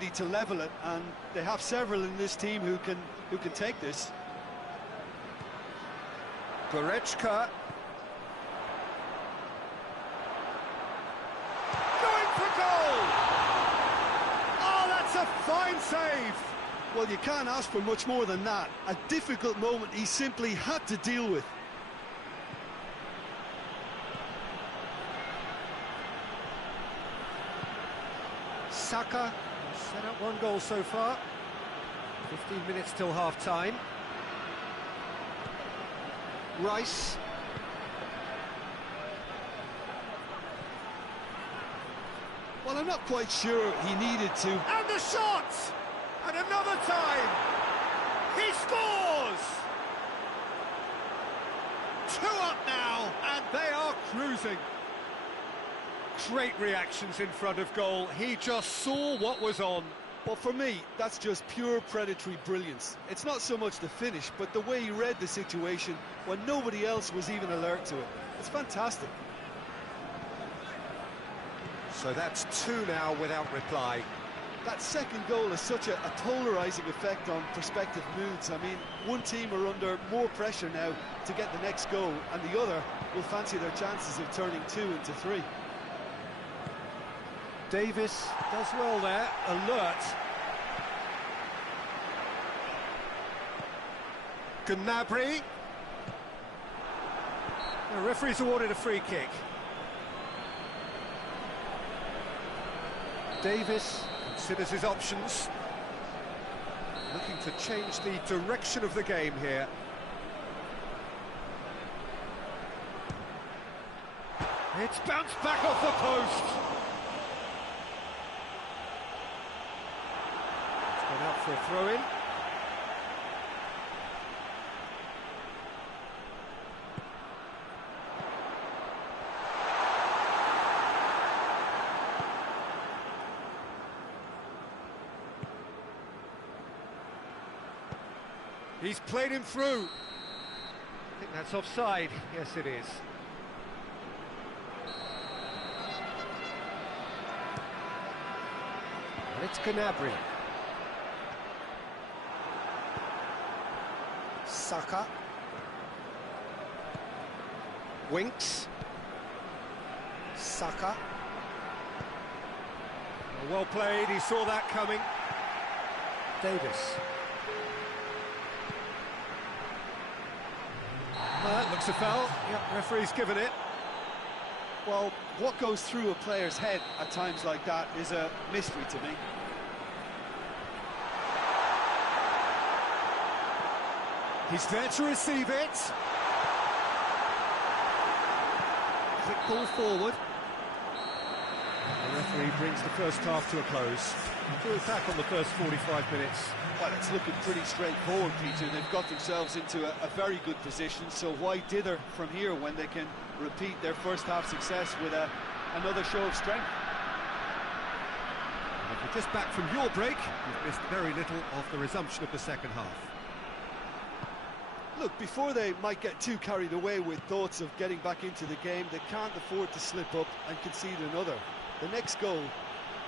opportunity to level it, and they have several in this team who can take this. Goretzka. Going for goal! Oh, that's a fine save! Well, you can't ask for much more than that. A difficult moment he simply had to deal with. Saka set up one goal so far. 15 minutes till half-time. Rice. Well, I'm not quite sure he needed to. And the shot! And another time! He scores! 2 up now, and they are cruising. Great reactions in front of goal. He just saw what was on. Well, for me, that's just pure predatory brilliance. It's not so much the finish, but the way he read the situation when nobody else was even alert to it. It's fantastic. So that's 2 now without reply. That second goal has such a polarising effect on prospective moods. I mean, one team are under more pressure now to get the next goal, and the other will fancy their chances of turning 2 into 3. Davis does well there, alert. Gnabry. The referee's awarded a free kick. Davis considers his options. Looking to change the direction of the game here. It's bounced back off the post. Out for a throw-in. He's played him through. I think that's offside. Yes, it is. And it's Gnabry. Saka. Winks. Saka. Well played, he saw that coming. Davis. That looks a foul. Yep, referee's given it. Well, what goes through a player's head at times like that is a mystery to me. He's there to receive it. Quick ball forward. The referee brings the first half to a close. Full attack on the first 45 minutes. Well, it's looking pretty straightforward, Peter. They've got themselves into a very good position, so why dither from here when they can repeat their first half success with another show of strength? If you're just back from your break, you've missed very little of the resumption of the second half. Look, before they might get too carried away with thoughts of getting back into the game, they can't afford to slip up and concede another. The next goal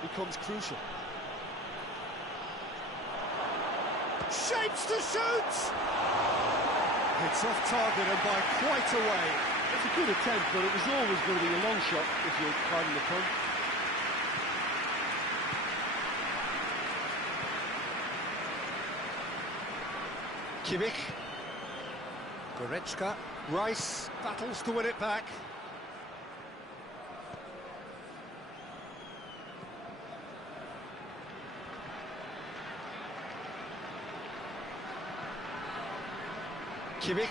becomes crucial. Shapes to shoot! It's off target and by quite a way. It's a good attempt, but it was always going to be a long shot if you're pardon the pun. Kimmich. Goretzka. Rice battles to win it back. Kimmich.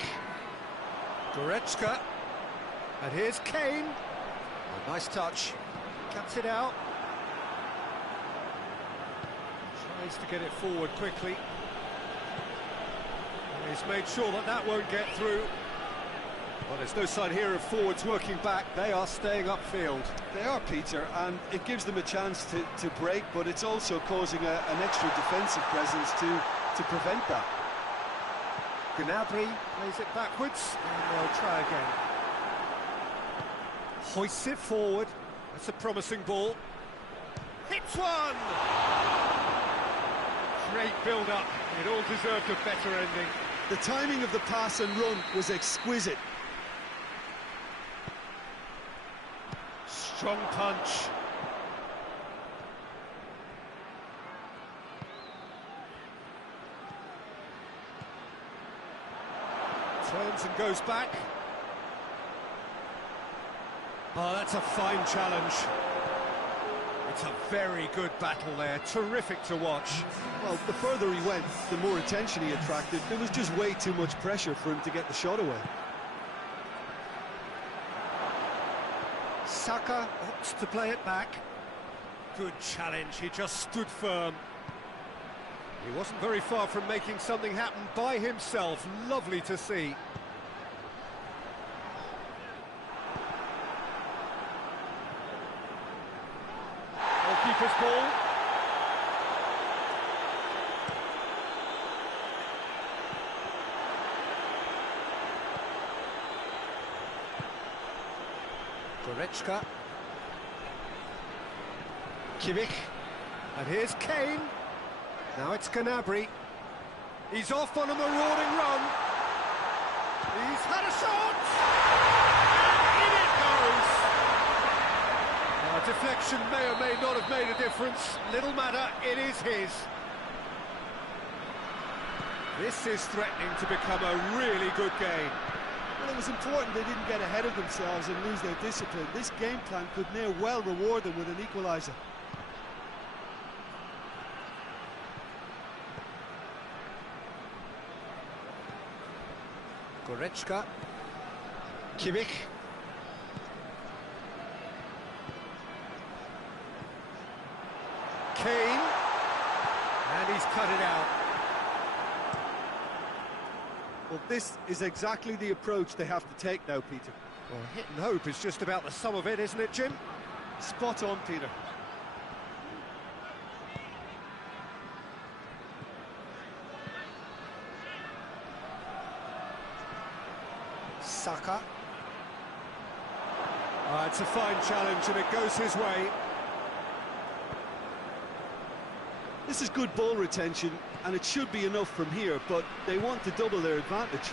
Goretzka. And here's Kane. A nice touch. Cuts it out. Tries to get it forward quickly. He's made sure that that won't get through. Well, there's no sign here of forwards working back. They are staying upfield. They are, Peter, and it gives them a chance to break, but it's also causing an extra defensive presence to prevent that. Gnabry plays it backwards, and they'll try again. Hoists it forward. That's a promising ball. Hits one! great build-up. It all deserved a better ending. The timing of the pass and run was exquisite. Strong punch. Turns and goes back. Oh, that's a fine challenge. It's a very good battle there, terrific to watch. Well, the further he went, the more attention he attracted. There was just way too much pressure for him to get the shot away. Saka opts to play it back. Good challenge, he just stood firm. He wasn't very far from making something happen by himself. Lovely to see. Goalkeeper's ball. Goretzka. Kimmich. And here's Kane. Now it's Gnabry. He's off on a marauding run. He's had a shot! And in it goes! Deflection may or may not have made a difference. Little matter, it is his. This is threatening to become a really good game. Well, it was important they didn't get ahead of themselves and lose their discipline. This game plan could near well reward them with an equaliser. Goretzka. Kimmich. Kane. And he's cut it out. Well, this is exactly the approach they have to take now, Peter. Well, hit and hope is just about the sum of it, isn't it, Jim? Spot on, Peter. Saka. It's a fine challenge and it goes his way. This is good ball retention, and it should be enough from here, but they want to double their advantage.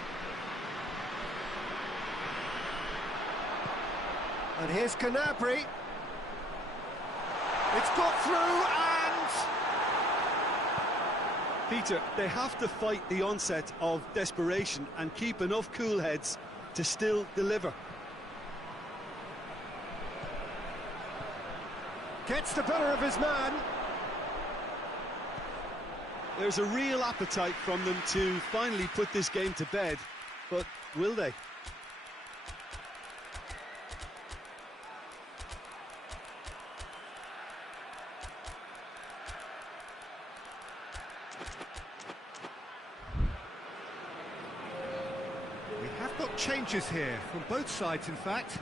And here's Gnabry. It's got through and... Peter, they have to fight the onset of desperation and keep enough cool heads to still deliver. Gets the better of his man. There's a real appetite from them to finally put this game to bed, but will they? We have got changes here, from both sides in fact.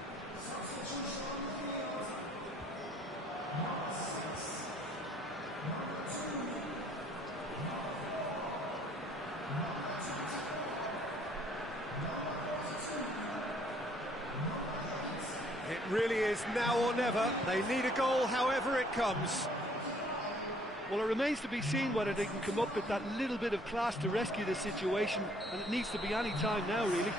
It really is now or never. They need a goal however it comes. Well, it remains to be seen whether they can come up with that little bit of class to rescue the situation, and it needs to be any time now, really.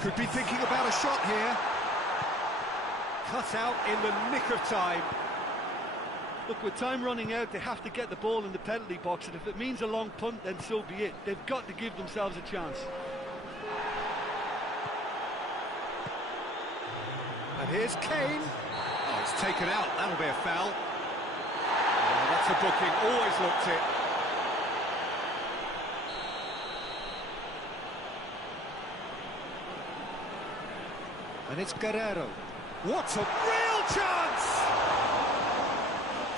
Could be thinking about a shot here. Cut out in the nick of time. Look, with time running out, they have to get the ball in the penalty box, and if it means a long punt, then so be it. They've got to give themselves a chance. And here's Kane. Oh, it's taken out. That'll be a foul. Oh, that's a booking. Always looked it. And it's Guerrero. What a real chance!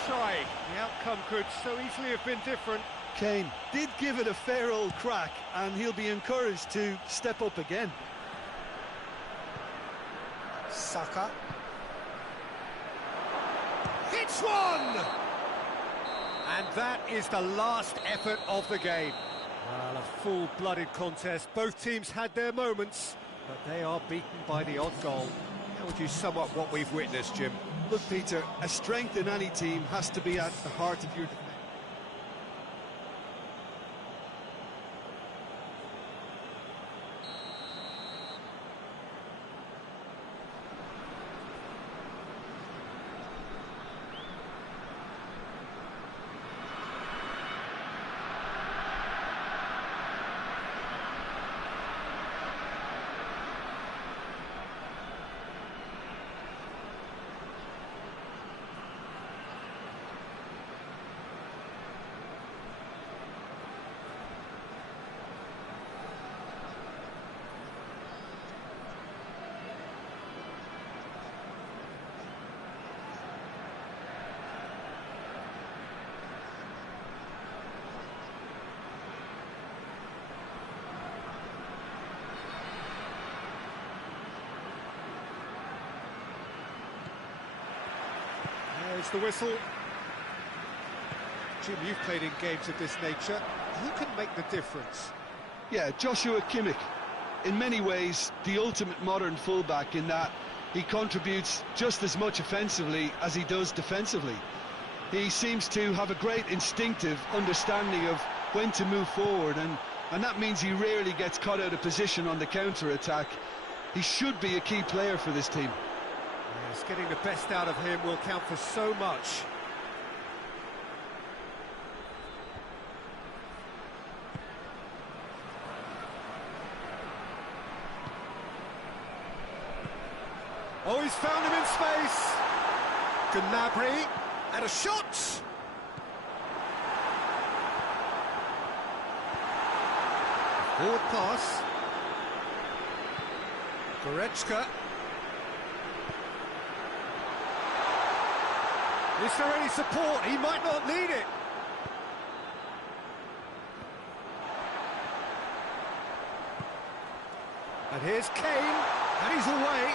Try. The outcome could so easily have been different. Kane did give it a fair old crack, and he'll be encouraged to step up again. Saka. Hits one! And that is the last effort of the game. Well, a full-blooded contest. Both teams had their moments, but they are beaten by the odd goal. How would you sum up what we've witnessed, Jim? Look, Peter, a strength in any team has to be at the heart of your defence. There's the whistle. Jim, you've played in games of this nature. Who can make the difference? Yeah, Joshua Kimmich. In many ways, the ultimate modern fullback in that he contributes just as much offensively as he does defensively. He seems to have a great instinctive understanding of when to move forward, and that means he rarely gets caught out of position on the counter-attack. He should be a key player for this team. Yes, getting the best out of him will count for so much. Oh, he's found him in space. Gnabry, and a shot! Forward pass. Goretzka. Is there any support? He might not need it. And here's Kane, and he's away.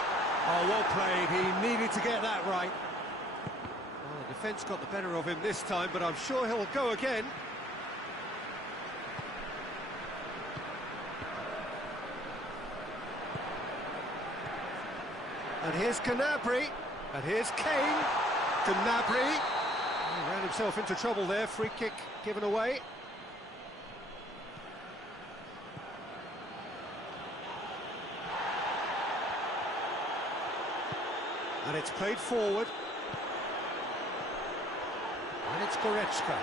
Oh, well played. He needed to get that right. Well, the defence got the better of him this time, but I'm sure he'll go again. And here's Gnabry, and here's Kane. Gnabry, he ran himself into trouble there. Free kick given away. And it's played forward. And it's Goretzka.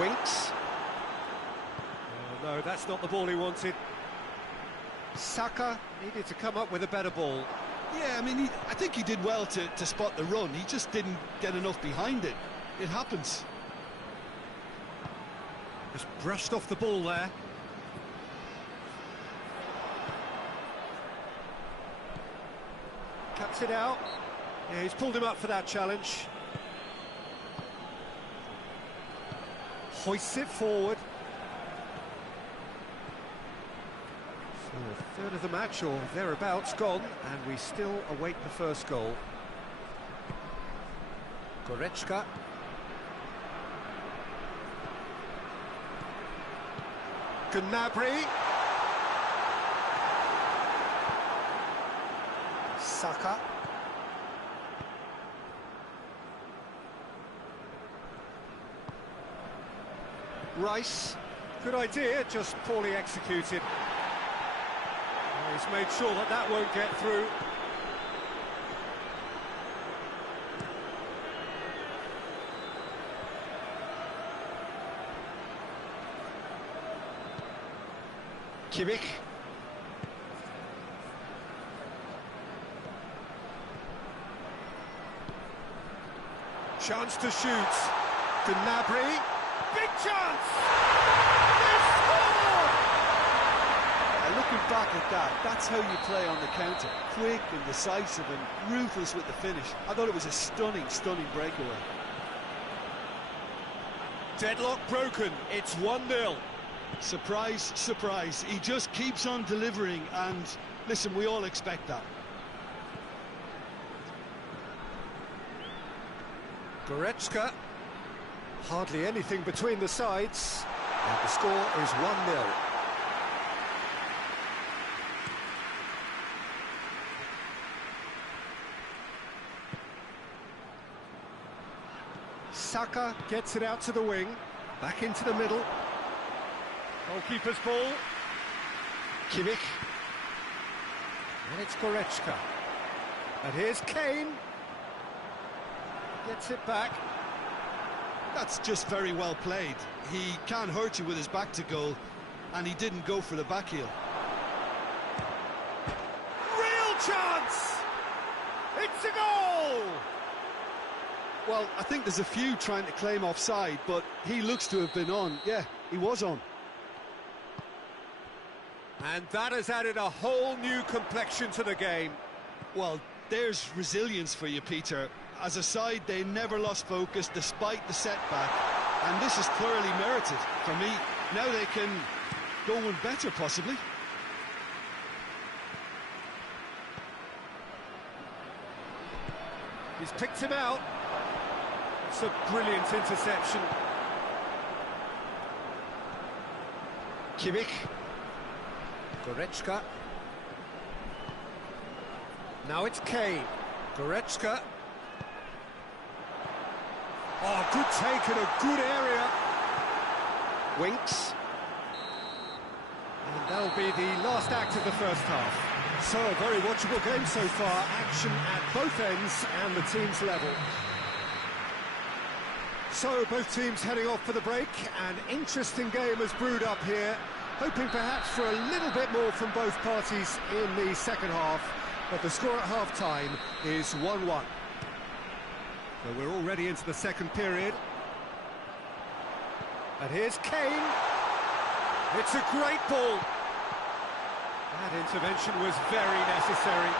Winks. Oh, no, that's not the ball he wanted. Saka needed to come up with a better ball. Yeah, I mean, I think he did well to spot the run. He just didn't get enough behind it. It happens. Just brushed off the ball there. Cuts it out. Yeah, he's pulled him up for that challenge. Hoists it forward. So a third of the match, or thereabouts, gone, and we still await the first goal. Goretzka. Gnabry. Saka. Rice. Good idea, just poorly executed. He's made sure that that won't get through. Kimmich. Chance to shoot. Gnabry. Big chance! Looking back at that, that's how you play on the counter. Quick and decisive and ruthless with the finish. I thought it was a stunning, stunning breakaway. Deadlock broken, it's 1-0. Surprise, surprise. He just keeps on delivering, and listen, we all expect that. Goretzka. Hardly anything between the sides, and the score is 1-0. Saka gets it out to the wing, back into the middle. Goalkeeper's ball. Kimmich. And it's Goretzka. And here's Kane. Gets it back. That's just very well played. He can't hurt you with his back to goal, and he didn't go for the back heel. Real chance! It's a goal! Well, I think there's a few trying to claim offside, but he looks to have been on. Yeah, he was on. And that has added a whole new complexion to the game. Well, there's resilience for you, Peter. As a side, they never lost focus despite the setback, and this is thoroughly merited for me. Now they can go one better, possibly. He's picked him out. It's a brilliant interception. Kimmich. Goretzka. Now it's Kane. Goretzka. Oh, good take in a good area. Winks. And that'll be the last act of the first half. So, a very watchable game so far. Action at both ends and the team's level. So, both teams heading off for the break. An interesting game has brewed up here. Hoping perhaps for a little bit more from both parties in the second half. But the score at half-time is 1-1. So we're already into the second period. And here's Kane. It's a great ball. That intervention was very necessary.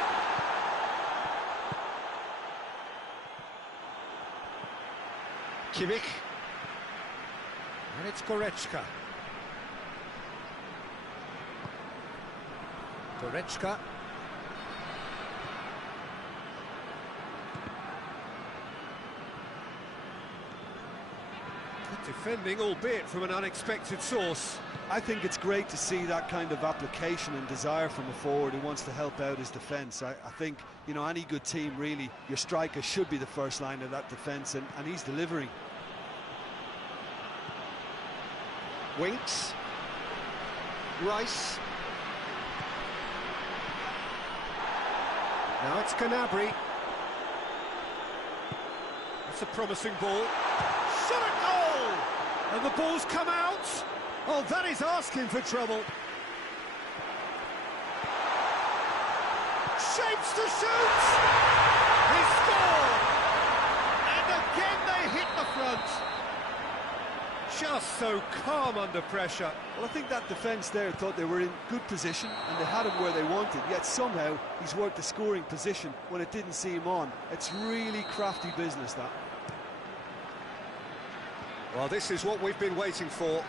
Kimmich. And it's Goretzka. Goretzka. Defending, albeit from an unexpected source. I think it's great to see that kind of application and desire from a forward who wants to help out his defence. I think, you know, any good team, really, your striker should be the first line of that defence, and he's delivering. Winks. Rice. Now it's Gnabry. That's a promising ball. Shot at goal! And the ball's come out. Oh, that is asking for trouble. Shapes to shoot! He scored! And again they hit the front. Just so calm under pressure. Well, I think that defence there thought they were in good position and they had him where they wanted, yet somehow he's worked the scoring position when it didn't see him on. It's really crafty business, that. Well, this is what we've been waiting for.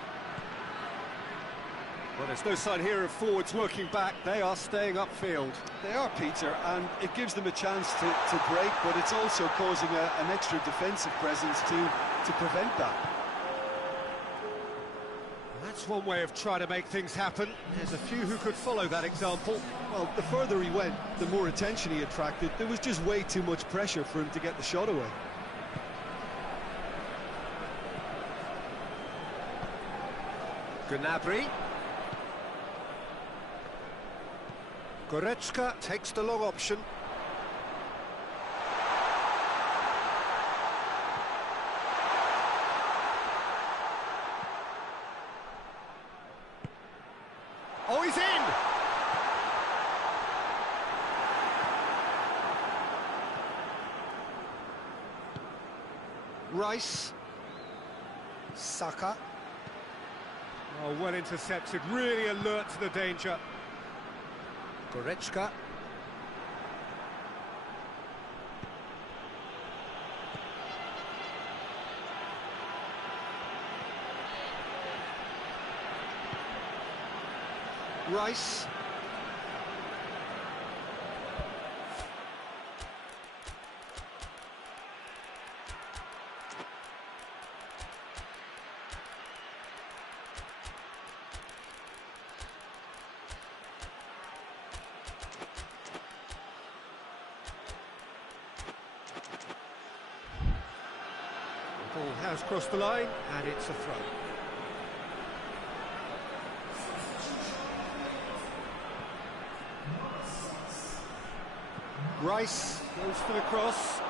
Well, there's no sign here of forwards working back. They are staying upfield. They are, Peter, and it gives them a chance to break, but it's also causing an extra defensive presence to prevent that. That's one way of trying to make things happen. There's a few who could follow that example. Well, the further he went, the more attention he attracted. There was just way too much pressure for him to get the shot away. Gnabry. Goretzka takes the long option. Oh, he's in! Rice. Saka. Oh, well intercepted, really alert to the danger. Goretzka. Rice. Ball has crossed the line, and it's a throw. Rice goes for the cross.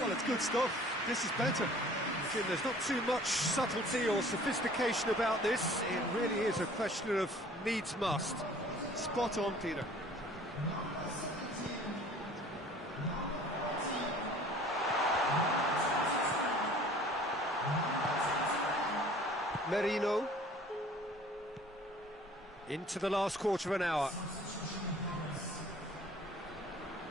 Well, it's good stuff. This is better. Jim, there's not too much subtlety or sophistication about this. It really is a question of needs must. Spot on, Peter. Merino. Into the last quarter of an hour.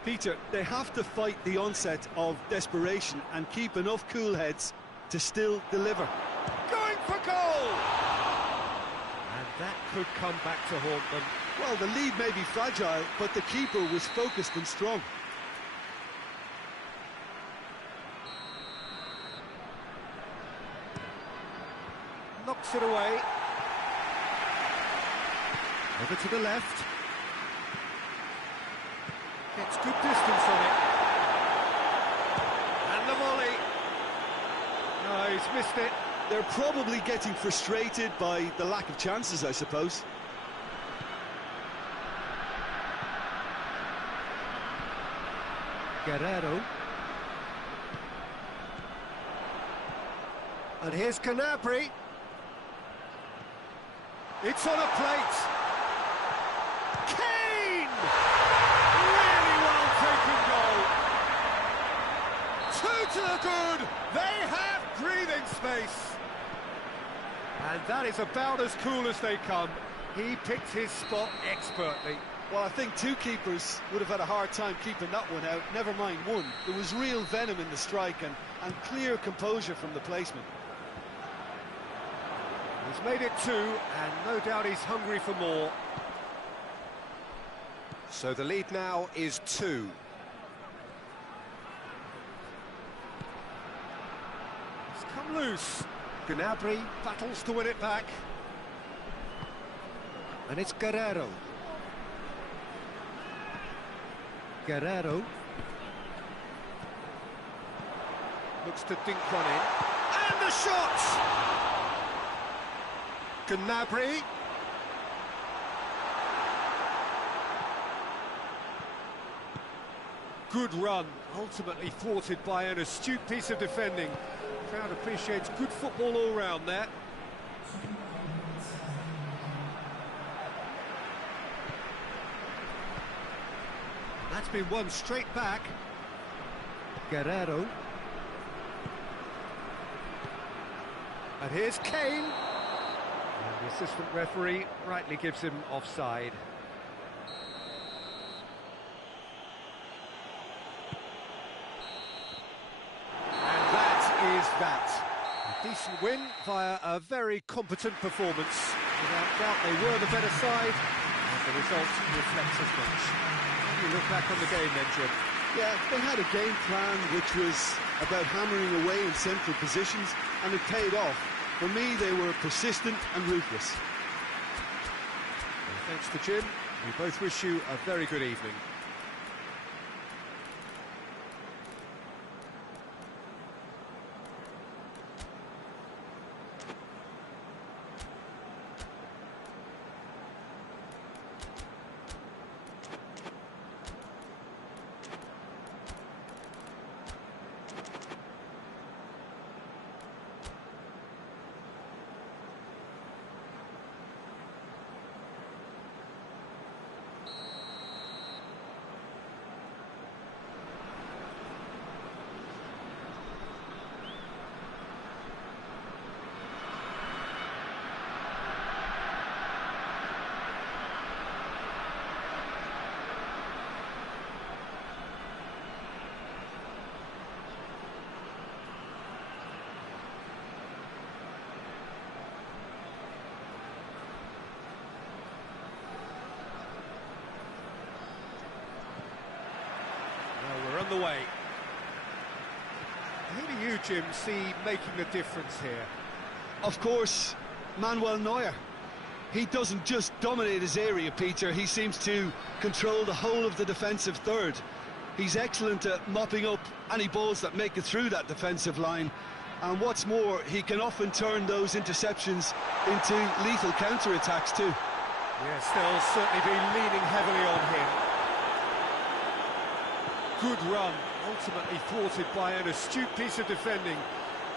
Peter, they have to fight the onset of desperation and keep enough cool heads to still deliver. Going for goal! And that could come back to haunt them. Well, the lead may be fragile, but the keeper was focused and strong. Knocks it away. Over to the left. Gets good distance on it. And the volley. No, he's missed it. They're probably getting frustrated by the lack of chances, I suppose. Guerrero. And here's Gnabry. It's on a plate. Kane! Really well taken goal. 2 to the good. They have breathing space. And that is about as cool as they come. He picked his spot expertly. Well, I think two keepers would have had a hard time keeping that one out, never mind one. There was real venom in the strike and clear composure from the placement. He's made it 2, and no doubt he's hungry for more. So the lead now is 2. It's come loose. Gnabry battles to win it back. And it's Guerrero. Guerrero. Looks to dink one in. And the shot! Gnabry. Good run, ultimately thwarted by an astute piece of defending. Crowd appreciates good football all round there. That's been won straight back. Guerrero. And here's Kane. And the assistant referee rightly gives him offside. And that is that. A decent win via a very competent performance. Without doubt they were the better side, and the result reflects as much. How do you look back on the game then, Jim? Yeah, they had a game plan which was about hammering away in central positions, and it paid off. For me, they were persistent and ruthless. Well, thanks to Jim. We both wish you a very good evening. The way. Who do you, Jim, see making a difference here? Of course, Manuel Neuer. He doesn't just dominate his area, Peter. He seems to control the whole of the defensive third. He's excellent at mopping up any balls that make it through that defensive line. And what's more, he can often turn those interceptions into lethal counter-attacks too. Yes, they'll certainly be leaning heavily on him. Good run, ultimately thwarted by an astute piece of defending.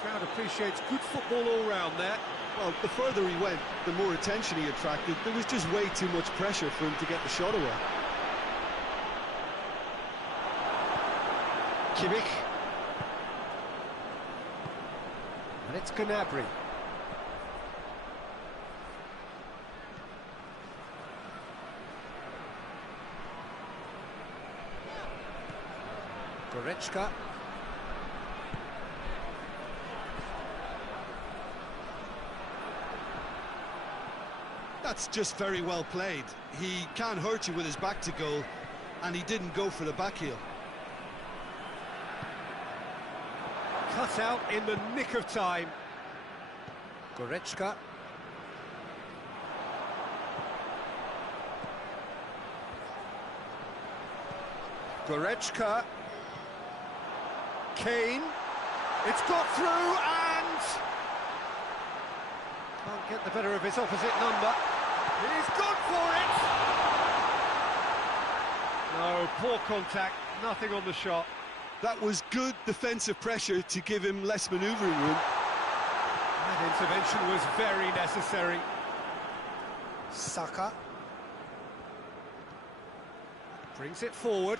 Crowd appreciates good football all round there. Well, the further he went, the more attention he attracted. There was just way too much pressure for him to get the shot away. Kimmich. And it's Gnabry. Goretzka. That's just very well played. He can't hurt you with his back to goal, and he didn't go for the back heel. Cut out in the nick of time. Goretzka. Goretzka. Kane. It's got through and... can't get the better of his opposite number. He's gone for it! No, poor contact, nothing on the shot. That was good defensive pressure to give him less manoeuvring room. That intervention was very necessary. Saka. Brings it forward.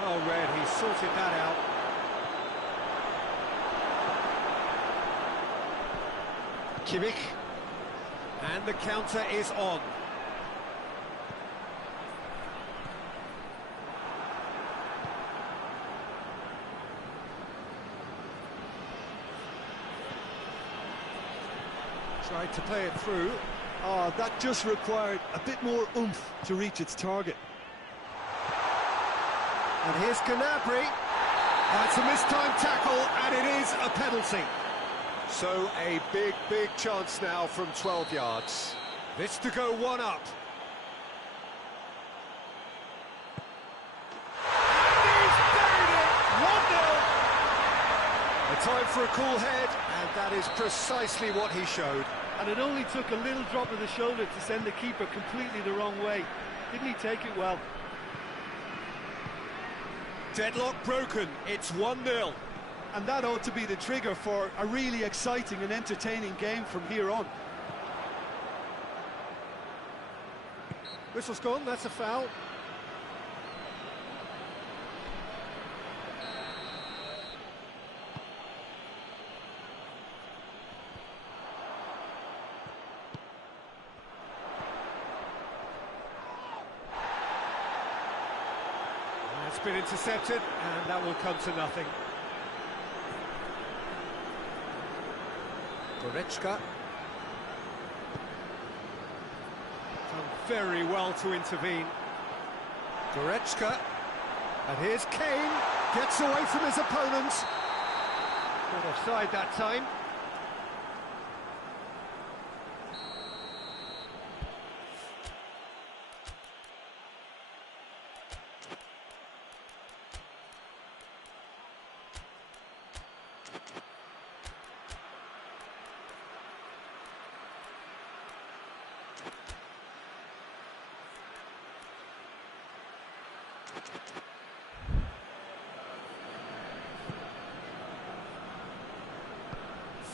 Well read, he sorted that out. Kimmich. And the counter is on. Tried to play it through. Oh, that just required a bit more oomph to reach its target. And here's Gnabry. That's a mistimed tackle, and it is a penalty. So a big chance now from 12 yards. This to go one up. And he's buried it! 1-0. A time for a cool head, and that is precisely what he showed. And it only took a little drop of the shoulder to send the keeper completely the wrong way. Didn't he take it well? Deadlock broken, it's 1-0. And that ought to be the trigger for a really exciting and entertaining game from here on. Whistle's gone, that's a foul. That's been intercepted, and that will come to nothing. Goretzka. Done very well to intervene. Goretzka. And here's Kane. Gets away from his opponent. Not offside that time.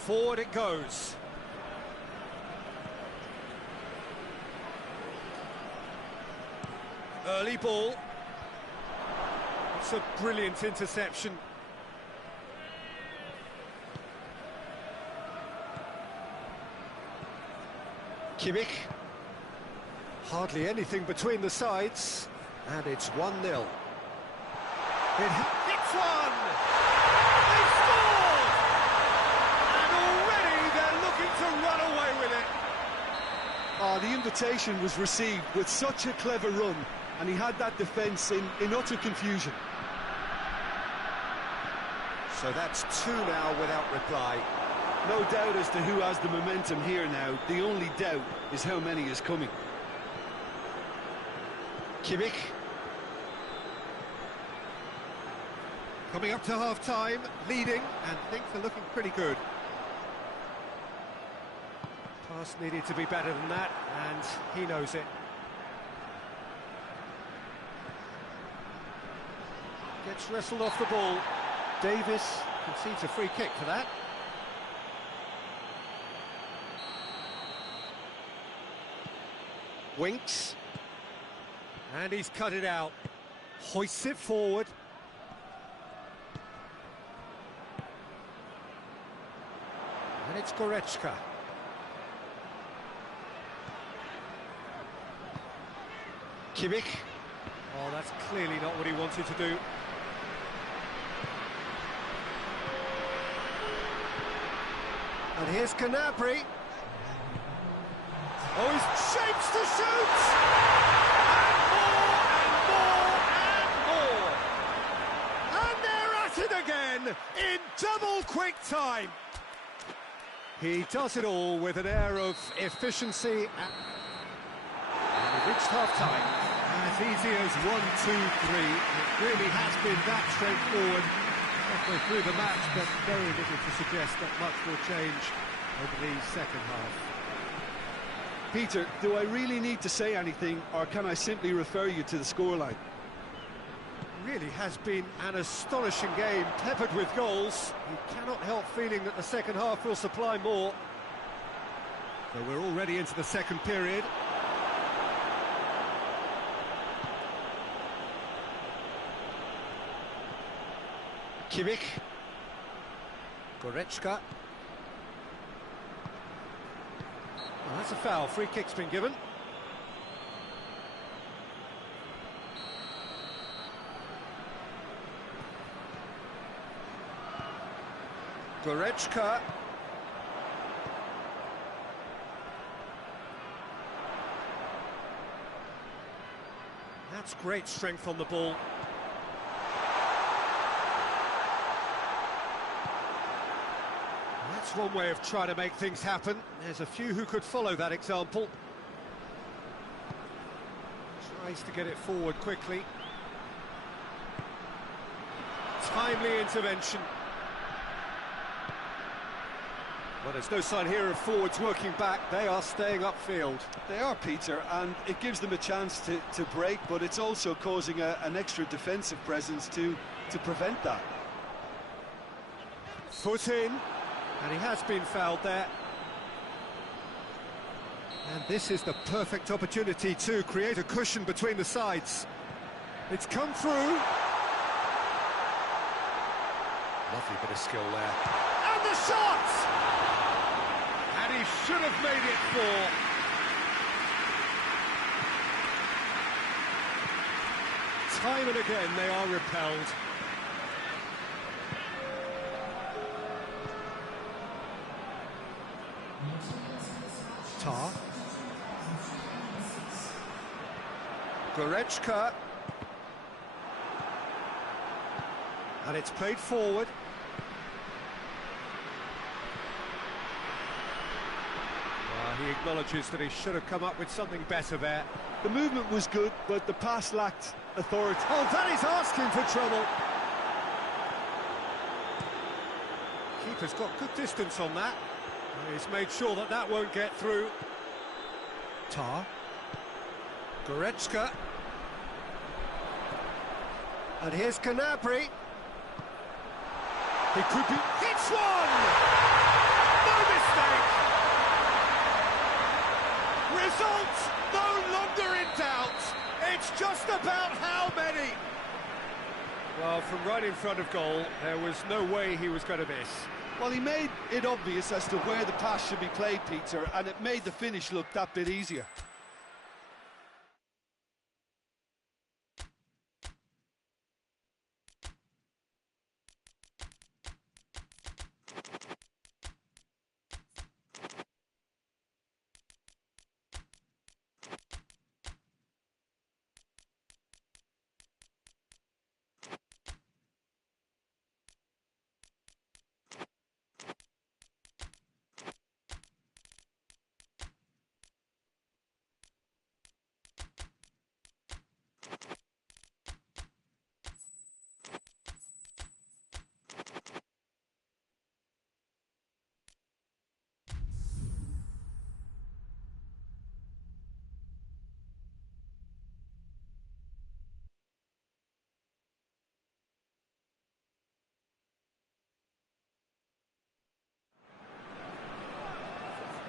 Forward it goes. Early ball. It's a brilliant interception. Kimmich. Hardly anything between the sides. And it's 1-0. It hits one! They scored! And already they're looking to run away with it. Oh, the invitation was received with such a clever run, and he had that defence in utter confusion. So that's 2 now without reply. No doubt as to who has the momentum here now. The only doubt is how many is coming. Kimmich. Coming up to half-time, leading, and things are looking pretty good. Pass needed to be better than that, and he knows it. Gets wrestled off the ball. Davis concedes a free kick for that. Winks. And he's cut it out. Hoists it forward. And it's Goretzka. Kimmich. Oh, that's clearly not what he wanted to do. And here's Gnabry. Oh, he shapes to shoot! And more, and more, and more! And they're at it again, in double quick time! He does it all with an air of efficiency. And we've reached half-time. As easy as 1, 2, 3. It really has been that straightforward halfway through the match, but very little to suggest that much will change over the second half. Peter, do I really need to say anything, or can I simply refer you to the scoreline? Really has been an astonishing game, peppered with goals. You cannot help feeling that the second half will supply more. So we're already into the second period. Kimmich. Goretzka. Well, that's a foul. Free kick's been given. Goretzka. That's great strength on the ball. That's one way of trying to make things happen. There's a few who could follow that example. Tries to get it forward quickly. Timely intervention. Well, there's no sign here of forwards working back. They are staying upfield. They are, Peter, and it gives them a chance to break, but it's also causing an extra defensive presence to prevent that. Foot in. And he has been fouled there. And this is the perfect opportunity to create a cushion between the sides. It's come through. Lovely bit of skill there. And the shot! And he should have made it 4. Time and again they are repelled. Tar. Goretzka. And it's played forward. He acknowledges that he should have come up with something better there. The movement was good, but the pass lacked authority. Oh, that is asking for trouble. Keeper's got good distance on that. He's made sure that that won't get through. Tar. Goretzka. And here's Gnabry. He could be... Hits one! No mistake! Result no longer in doubt. It's just about how many. Well, from right in front of goal, there was no way he was going to miss. Well, he made it obvious as to where the pass should be played, Peter, and it made the finish look that bit easier.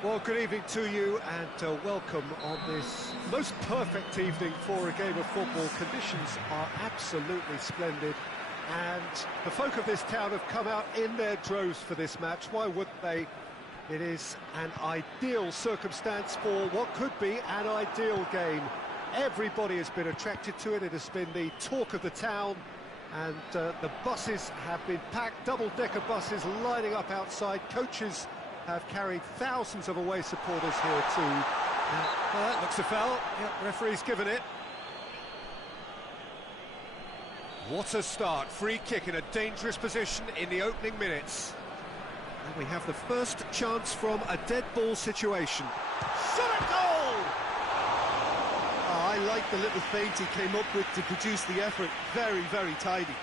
Well, good evening to you and welcome on this most perfect evening for a game of football. Conditions are absolutely splendid and the folk of this town have come out in their droves for this match. Why wouldn't they? It is an ideal circumstance for what could be an ideal game. Everybody has been attracted to it. It has been the talk of the town, and the buses have been packed, double-decker buses lining up outside. Coaches have carried thousands of away supporters here too. That looks a foul. Yep, referee's given it. What a start. Free kick in a dangerous position in the opening minutes. And we have the first chance from a dead ball situation. Shot at goal! Oh, I like the little feint he came up with to produce the effort. Very, very tidy.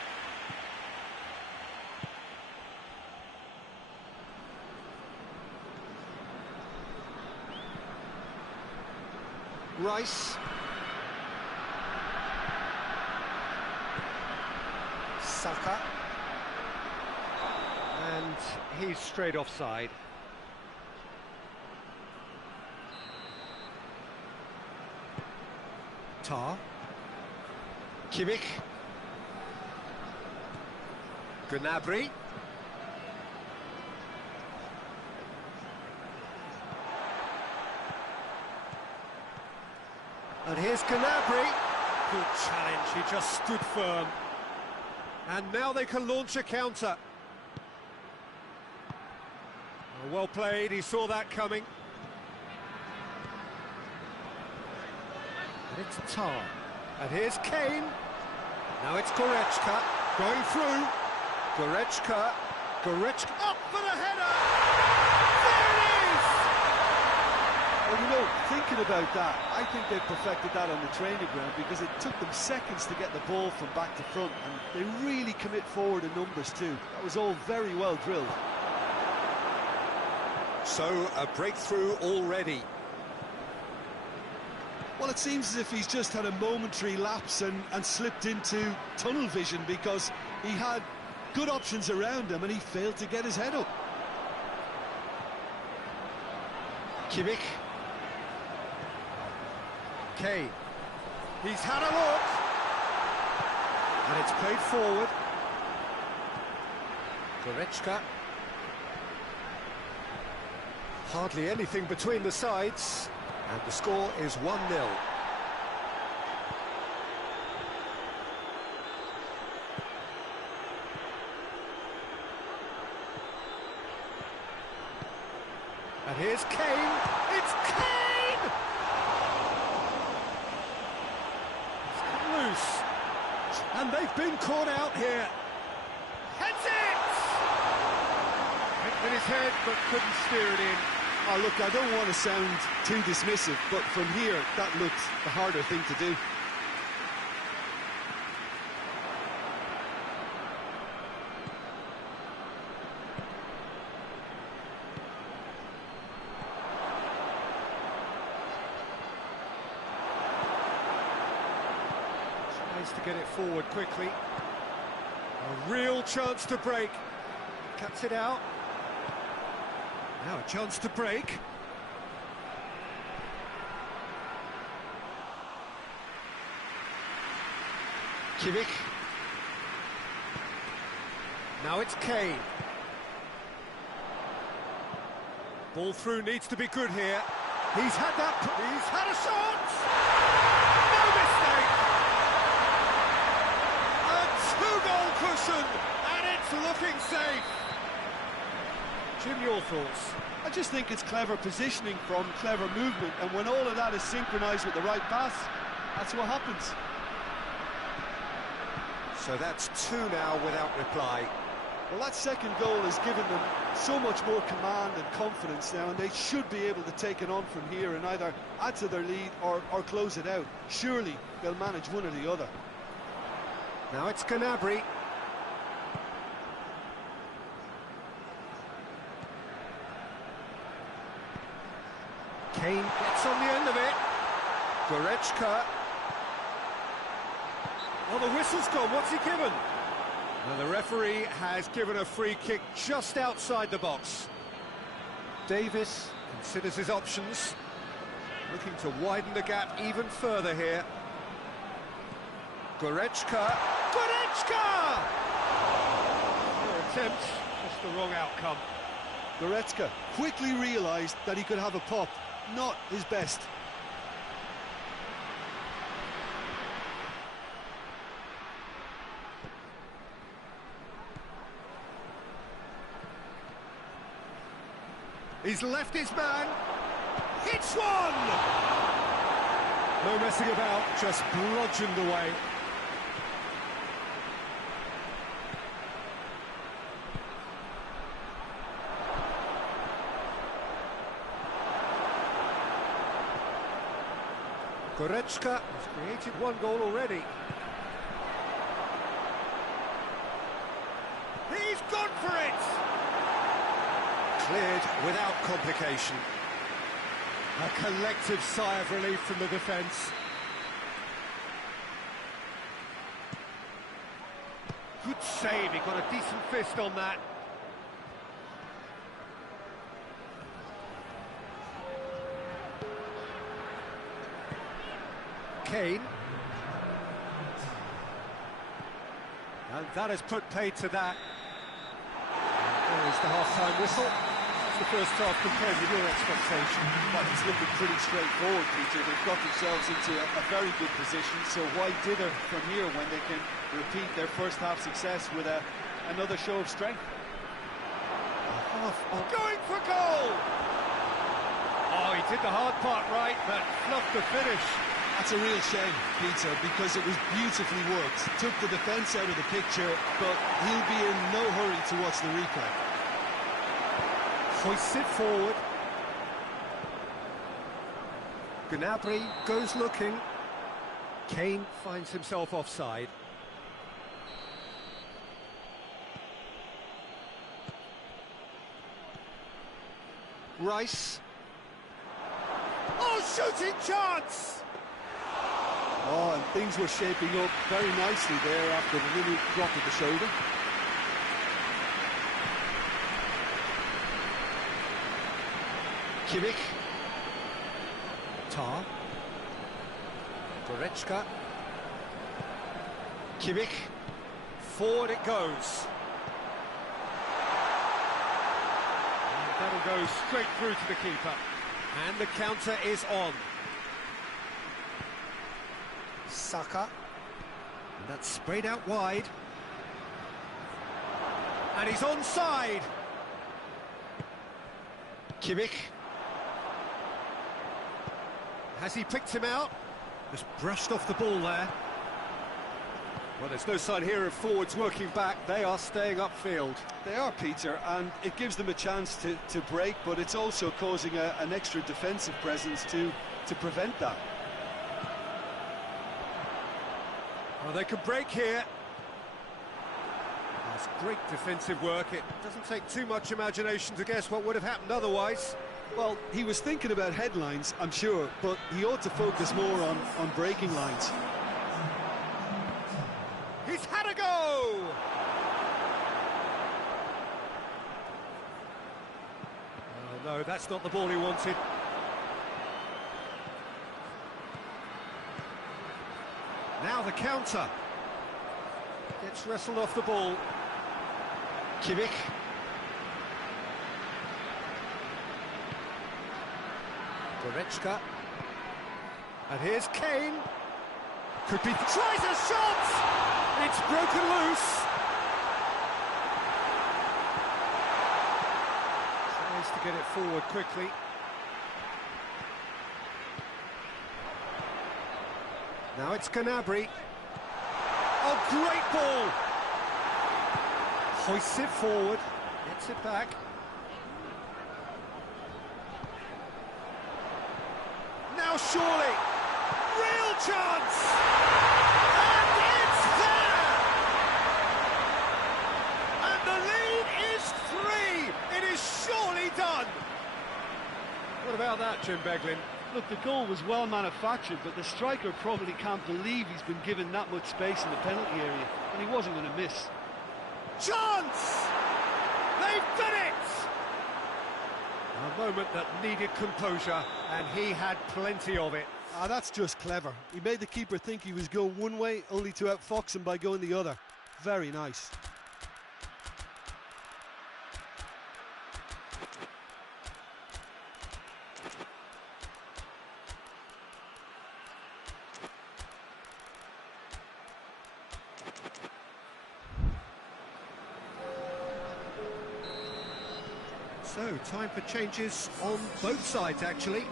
Rice. Saka. And he's straight offside. Tar. Kimmich. Gnabry. And here's Gnabry. Good challenge, he just stood firm. And now they can launch a counter. Oh, well played, he saw that coming. And it's Tar. And here's Kane. Now it's Goretzka going through. Goretzka. Up for the header! There it is! Well, you know, thinking about that, I think they perfected that on the training ground because it took them seconds to get the ball from back to front, and they really commit forward in numbers too. That was all very well drilled. So, a breakthrough already. Well, it seems as if he's just had a momentary lapse and slipped into tunnel vision because he had good options around him and he failed to get his head up. Kimmich. Kane. He's had a look. And it's played forward. Goretzka. Hardly anything between the sides. And the score is 1-0. And here's Kane. It's Kane! It's come loose. And they've been caught out here. Heads it! Hit with his head, but couldn't steer it in. Oh, look, I don't want to sound too dismissive, but from here, that looked the harder thing to do. Tries to get it forward quickly. A real chance to break. Cuts it out. Now a chance to break. Kimmich. Now it's Kane. Ball through needs to be good here. He's had that. He's had a shot. No mistake. A two-goal cushion, and it's looking safe. Jim, your thoughts? I just think it's clever positioning from clever movement, and when all of that is synchronised with the right pass, that's what happens. So that's two now without reply. Well, that second goal has given them so much more command and confidence now, and they should be able to take it on from here and either add to their lead or close it out. Surely they'll manage one or the other. Now it's Gnabry. Kane gets on the end of it. Goretzka. Oh, the whistle's gone. What's he given? Now the referee has given a free kick just outside the box. Davis Considers his options. Looking to widen the gap even further here. Goretzka! Goretzka! Poor attempt, just the wrong outcome. Goretzka quickly realised that he could have a pop, not his best. He's left his man. Hits one! No messing about, just bludgeoned away. Goretzka has created one goal already. He's gone for it! Cleared without complication. A collective sigh of relief from the defence. Good save, he got a decent fist on that. Kane. And that has put paid to that. There's the half-time whistle. It's the first half compared with your expectation. Well, it's looking pretty straightforward, Peter. They've got themselves into a very good position, so why dither from here when they can repeat their first half success with another show of strength? Going for goal! Oh, he did the hard part right, but fluffed the finish. That's a real shame, Peter, because it was beautifully worked. Took the defence out of the picture, but he'll be in no hurry to watch the replay. Hoists it forward. Gnabry goes looking. Kane finds himself offside. Rice. Oh, shooting chance! Oh, and things were shaping up very nicely there after the little drop of the shoulder. Kimmich. Tar. Goretzka. Kimmich. Forward it goes. And that'll go straight through to the keeper. And the counter is on. Saka. And that's sprayed out wide. And he's onside. Kimmich. Has he picked him out? Just brushed off the ball there. Well, there's no sign here of forwards working back. They are staying upfield. They are, Peter, and it gives them a chance to break, but it's also causing an extra defensive presence to prevent that. Well, they could break here. That's great defensive work. It doesn't take too much imagination to guess what would have happened otherwise. Well, he was thinking about headlines, I'm sure, but he ought to focus more on breaking lines. He's had a go! Oh, no, that's not the ball he wanted. Now the counter. Gets wrestled off the ball. Kimmich. Goretzka. And here's Kane. Could be... Tries a shot! It's broken loose. Tries to get it forward quickly. Now it's Gnabry. Oh, great ball! Hoists it forward, gets it back. Now surely, real chance! And it's there! And the lead is 3! It is surely done! What about that, Jim Beglin? Look, the goal was well manufactured, but the striker probably can't believe he's been given that much space in the penalty area, and he wasn't going to miss. Chance! They've done it! A moment that needed composure, and he had plenty of it. Ah, that's just clever. He made the keeper think he was going one way, only to outfox him by going the other. Very nice. So, time for changes on both sides, actually.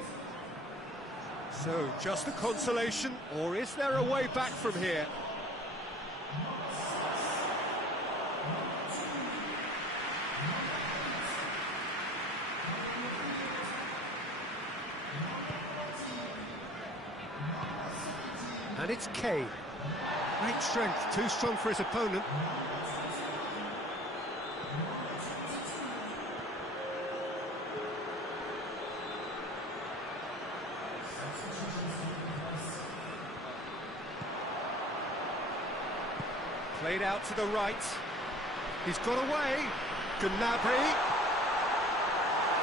So, just a consolation, or is there a way back from here? And it's Kane. Great strength, too strong for his opponent. Played out to the right. He's got away. Gnabry.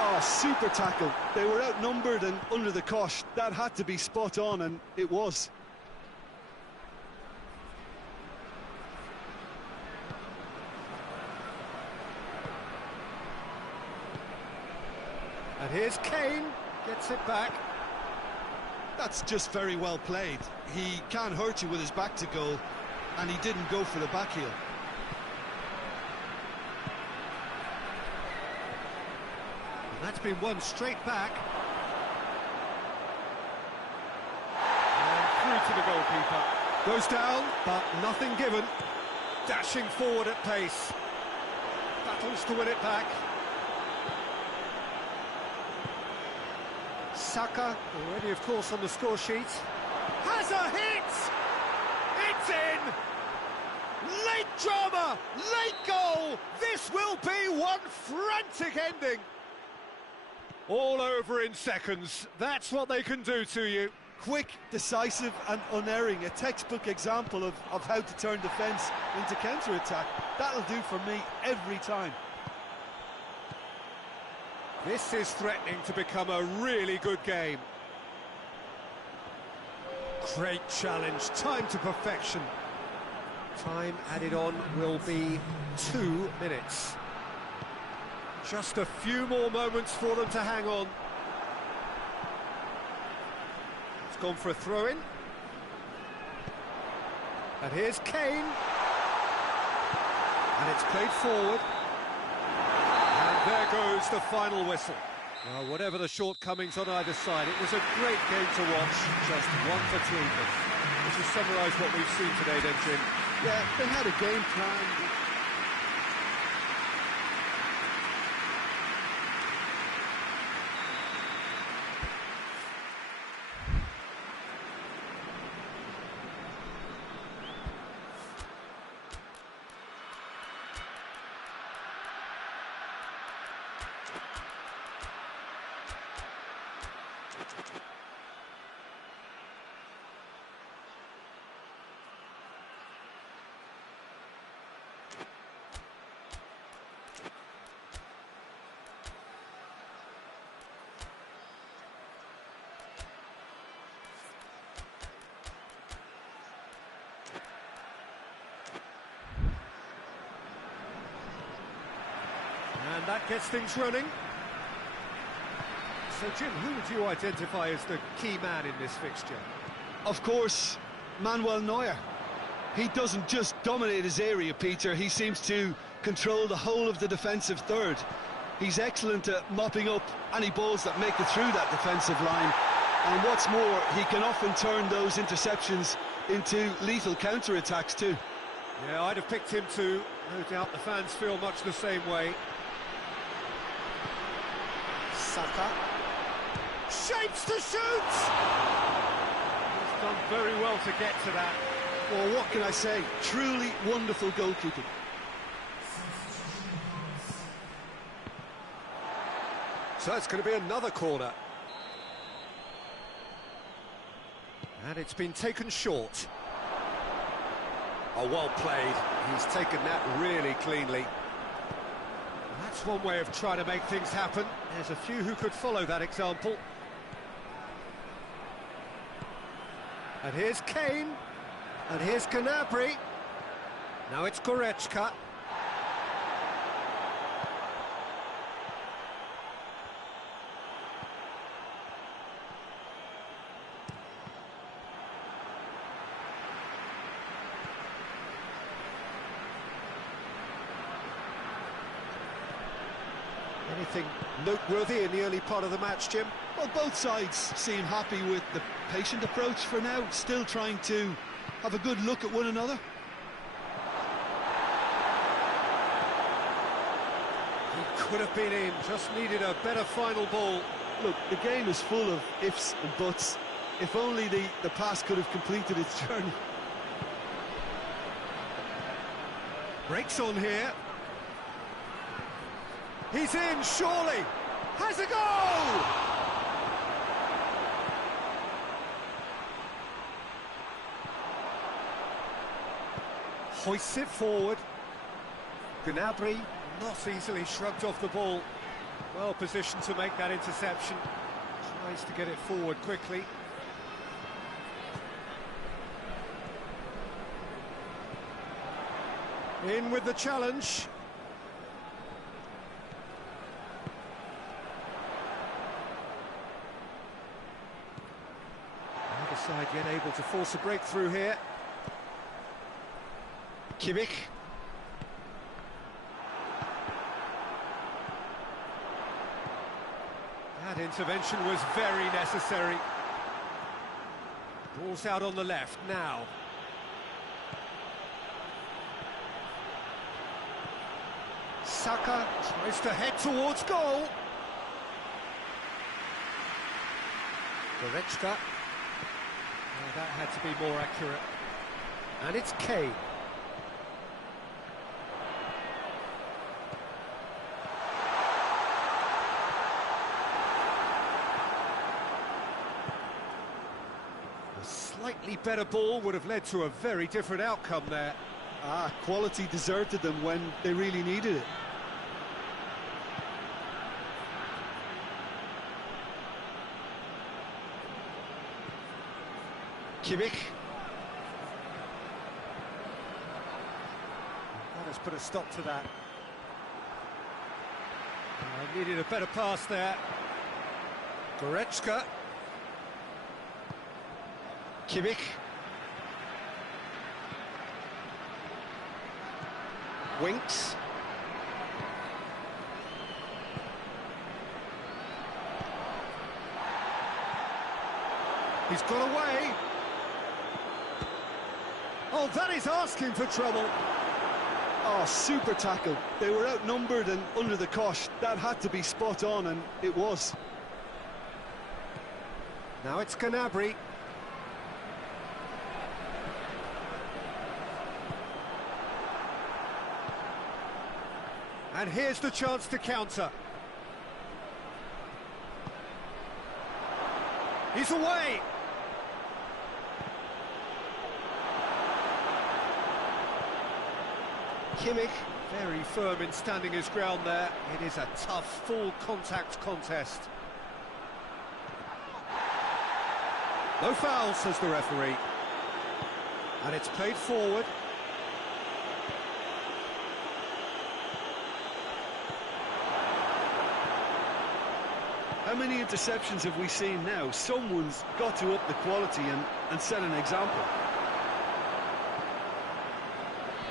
Oh, super tackle. They were outnumbered and under the cosh. That had to be spot on, and it was. And here's Kane. Gets it back. That's just very well played. He can't hurt you with his back to goal, and he didn't go for the back heel. And that's been won straight back. And through to the goalkeeper. Goes down, but nothing given. Dashing forward at pace. Battles to win it back. Saka, already of course on the score sheet. Has a hit! It's in! Late drama, late goal! This will be one frantic ending! All over in seconds, that's what they can do to you. Quick, decisive and unerring, a textbook example of how to turn defence into counter-attack. That'll do for me every time. This is threatening to become a really good game. Great challenge, time to perfection. Time added on will be 2 minutes. Just a few more moments for them to hang on. It's gone for a throw-in. And here's Kane. And it's played forward. And there goes the final whistle. Well, whatever the shortcomings on either side, it was a great game to watch. Just one for treatment. Would you summarise what we've seen today then, Jim? Yeah, they had a game plan. And that gets things running. So, Jim, who would you identify as the key man in this fixture? Of course, Manuel Neuer. He doesn't just dominate his area, Peter. He seems to control the whole of the defensive third. He's excellent at mopping up any balls that make it through that defensive line. And what's more, he can often turn those interceptions into lethal counter-attacks too. Yeah, I'd have picked him too. No doubt the fans feel much the same way. Saka. Shapes to shoot! He's done very well to get to that. Well, what can I say? Truly wonderful goalkeeping. So it's going to be another corner. And it's been taken short. Oh, well played. He's taken that really cleanly. That's That's one way of trying to make things happen. There's a few who could follow that example. And here's Kane. And here's Gnabry. Now it's Goretzka. Anything noteworthy in the early part of the match, Jim? Well, both sides seem happy with the patient approach for now, still trying to have a good look at one another. He could have been in, just needed a better final ball. Look, the game is full of ifs and buts. If only the pass could have completed its journey. Breaks on here. He's in, surely! Has a goal! Hoists it forward. Gnabry not easily shrugged off the ball. Well positioned to make that interception. Tries to get it forward quickly. In with the challenge. Neither side yet able to force a breakthrough here. Kimmich. That intervention was very necessary. Ball's out on the left now. Saka tries to head towards goal. Goretzka. Oh, that had to be more accurate. And it's Kane. A slightly better ball would have led to a very different outcome there. Quality deserted them when they really needed it. Kimmich. That has put a stop to that. Needed a better pass there. Goretzka. Kimmich. Winks. He's got away. Oh, that is asking for trouble. Oh, super tackle. They were outnumbered and under the cosh. That had to be spot on, and it was. Now it's Gnabry. And here's the chance to counter. He's away. Kimmich, very firm in standing his ground there. It is a tough, full contact contest. No foul, says the referee. And it's played forward. How many interceptions have we seen now? Someone's got to up the quality and set an example.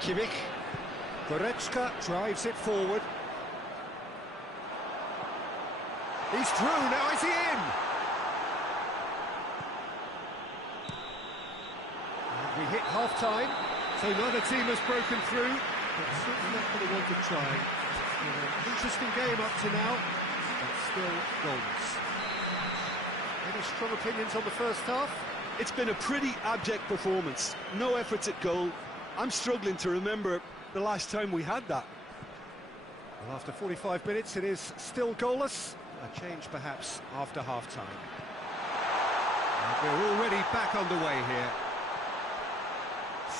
Kimmich. Goretzka drives it forward. He's through, now is he in? And we hit half-time, so neither team has broken through, but certainly not going to want to try. Interesting game up to now, but still goals. Any strong opinions on the first half? It's been a pretty abject performance. No efforts at goal. I'm struggling to remember the last time we had that. Well, after 45 minutes, it is still goalless. A change, perhaps, after half-time. We're already back underway here.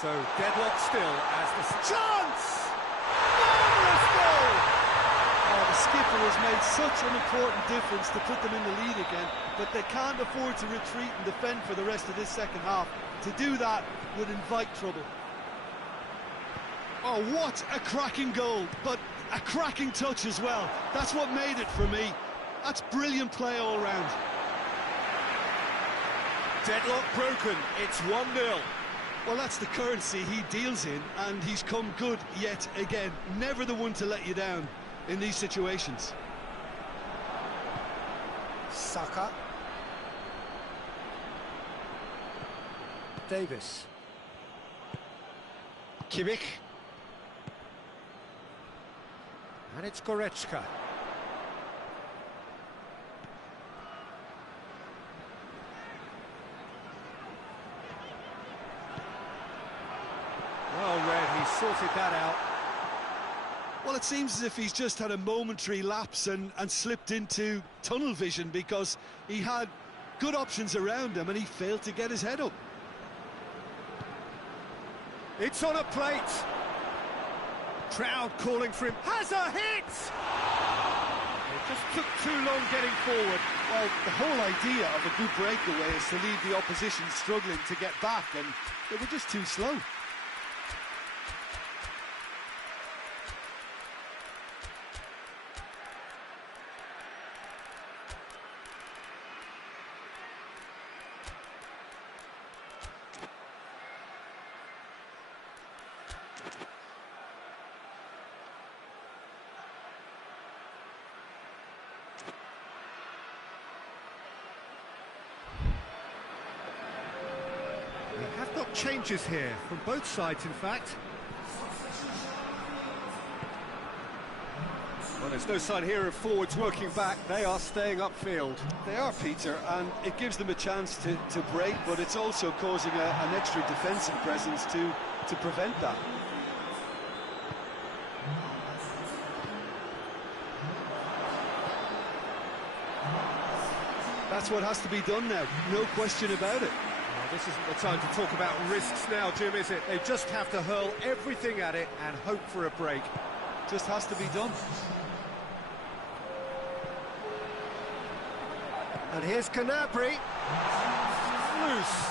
So, deadlock still as the chance! Marvellous goal! Oh, skipper has made such an important difference to put them in the lead again, but they can't afford to retreat and defend for the rest of this second half. To do that would invite trouble. Oh, what a cracking goal, but a cracking touch as well. That's what made it for me. That's brilliant play all round. Deadlock broken, it's 1-0. Well, that's the currency he deals in, and he's come good yet again. Never the one to let you down in these situations. Saka. Davis. Kimmich. And it's Goretzka. Well read, he sorted that out. Well, it seems as if he's just had a momentary lapse and slipped into tunnel vision, because he had good options around him and he failed to get his head up. It's on a plate. Crowd calling for him. Has a hit! It just took too long getting forward. Well, the whole idea of a good breakaway is to leave the opposition struggling to get back, and they were just too slow. We have got changes here, from both sides in fact. Well, there's no sign here of forwards working back, they are staying upfield. They are, Peter, and it gives them a chance to break, but it's also causing an extra defensive presence to prevent that. That's what has to be done now, no question about it. This isn't the time to talk about risks now, Jim, is it? They just have to hurl everything at it and hope for a break. Just has to be done. And here's Gnabry. Loose.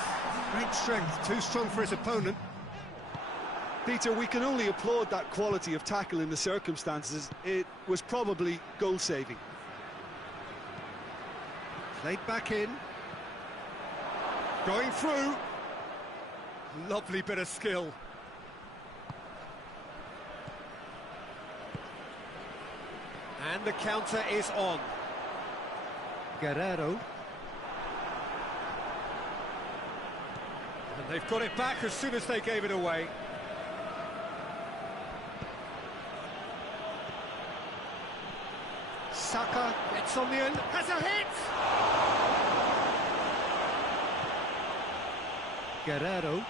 Great strength, too strong for his opponent. Peter, we can only applaud that quality of tackle in the circumstances. It was probably goal-saving. Played back in. Going through. Lovely bit of skill. And the counter is on. Guerrero. And they've got it back as soon as they gave it away. Saka gets on the end, has a hit! Guerrero.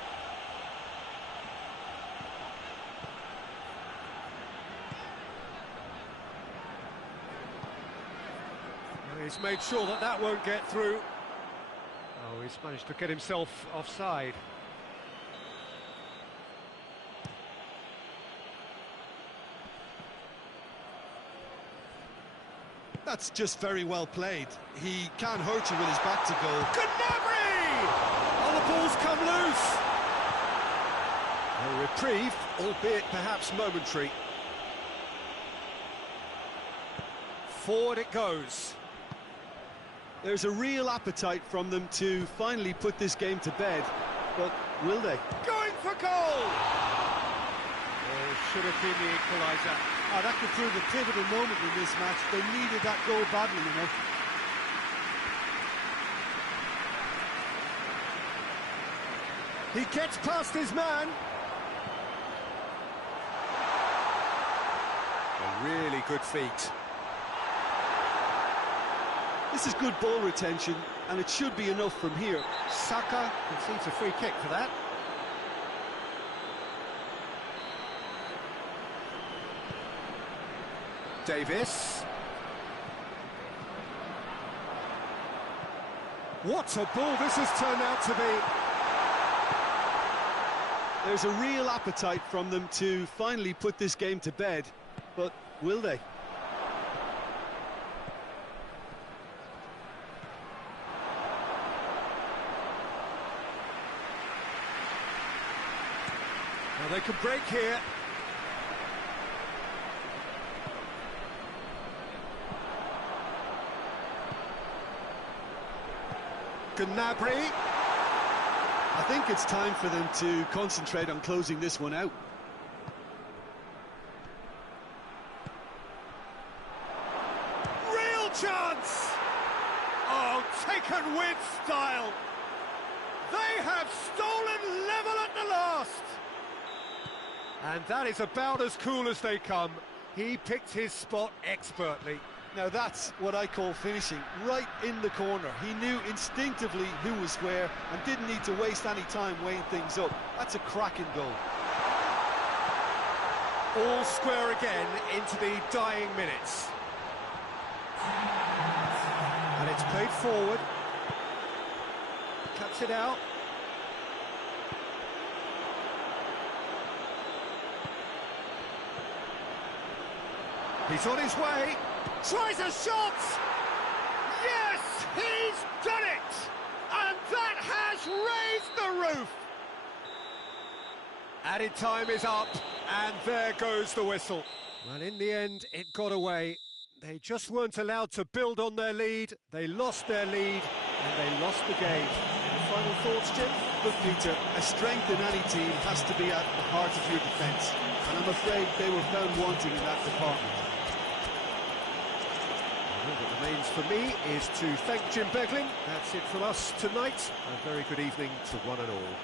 He's made sure that that won't get through. Oh, he's managed to get himself offside. That's just very well played. He can't hurt you with his back to goal. Gnabry! Oh, the ball's come loose! A reprieve, albeit perhaps momentary. Forward it goes. There's a real appetite from them to finally put this game to bed, but will they? Going for goal! Oh, should have been the equaliser. Oh, that could prove a pivotal moment in this match. They needed that goal badly, you know. He gets past his man. A really good feat. This is good ball retention, and it should be enough from here. Saka concedes a free kick for that. Davis. What a ball this has turned out to be. There's a real appetite from them to finally put this game to bed, but will they? They can break here. Gnabry. I think it's time for them to concentrate on closing this one out. Real chance! Oh, taken with style. They have stolen level at the last. And that is about as cool as they come. He picked his spot expertly. Now that's what I call finishing, right in the corner. He knew instinctively who was square and didn't need to waste any time weighing things up. That's a cracking goal. All square again into the dying minutes. And it's played forward. Cuts it out. He's on his way. Tries a shot! Yes, he's done it! And that has raised the roof! Added time is up, and there goes the whistle. Well, in the end, it got away. They just weren't allowed to build on their lead. They lost their lead, and they lost the game. Any final thoughts, Jim? Look, Peter, a strength in any team has to be at the heart of your defence. And I'm afraid they were found wanting in that department. All that remains for me is to thank Jim Beglin. That's it from us tonight. A very good evening to one and all.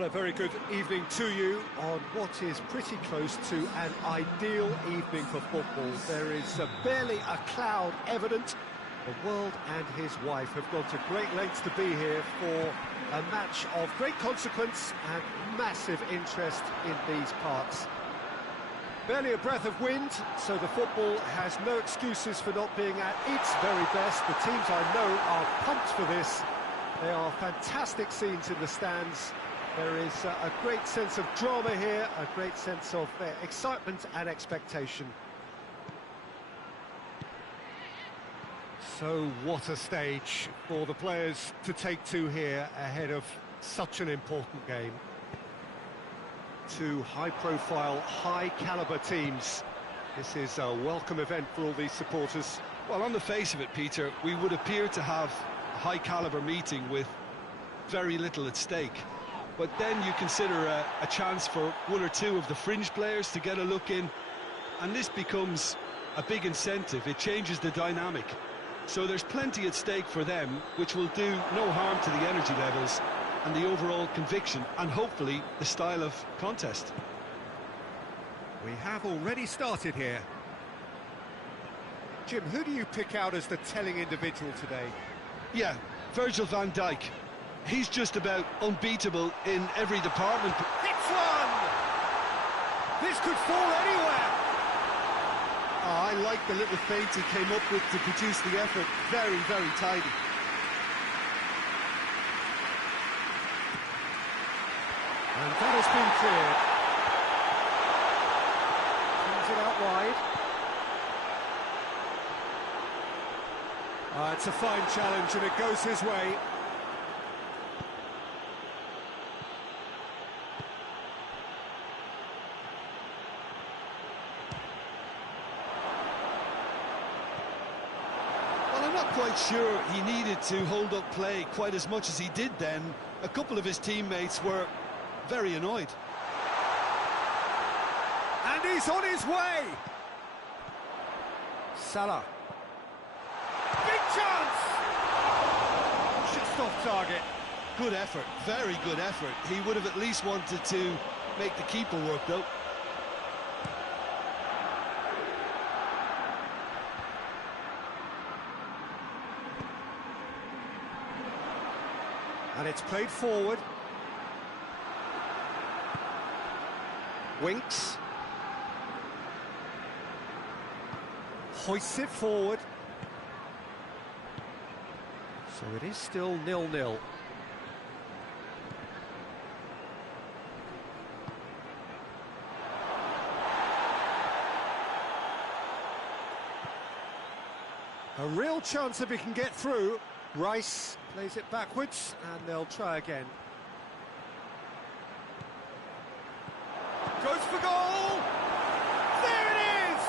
Well, a very good evening to you on what is pretty close to an ideal evening for football. There is barely a cloud evident. The world and his wife have gone to great lengths to be here for a match of great consequence and massive interest in these parts. Barely a breath of wind, so the football has no excuses for not being at its very best. The teams I know are pumped for this. There are fantastic scenes in the stands. There is a great sense of drama here, a great sense of excitement and expectation. So what a stage for the players to take to here ahead of such an important game. Two high-profile, high-caliber teams. This is a welcome event for all these supporters. Well, on the face of it, Peter, we would appear to have a high-caliber meeting with very little at stake. But then you consider a chance for one or two of the fringe players to get a look in, and this becomes a big incentive. It changes the dynamic. So there's plenty at stake for them, which will do no harm to the energy levels and the overall conviction, and hopefully the style of contest. We have already started here. Jim, who do you pick out as the telling individual today? Yeah, Virgil van Dijk. He's just about unbeatable in every department. Hits one! This could fall anywhere! Oh, I like the little feint he came up with to produce the effort. Very, very tidy. And that has been cleared. Brings it out wide. It's a fine challenge and it goes his way. Well, I'm not quite sure he needed to hold up play quite as much as he did then. A couple of his teammates were very annoyed. And he's on his way! Salah. Big chance! Just off target. Good effort, very good effort. He would have at least wanted to make the keeper work, though. And it's played forward. Winks. Hoists it forward. So it is still 0-0. A real chance if he can get through. Rice plays it backwards and they'll try again. Goes for goal! There it is!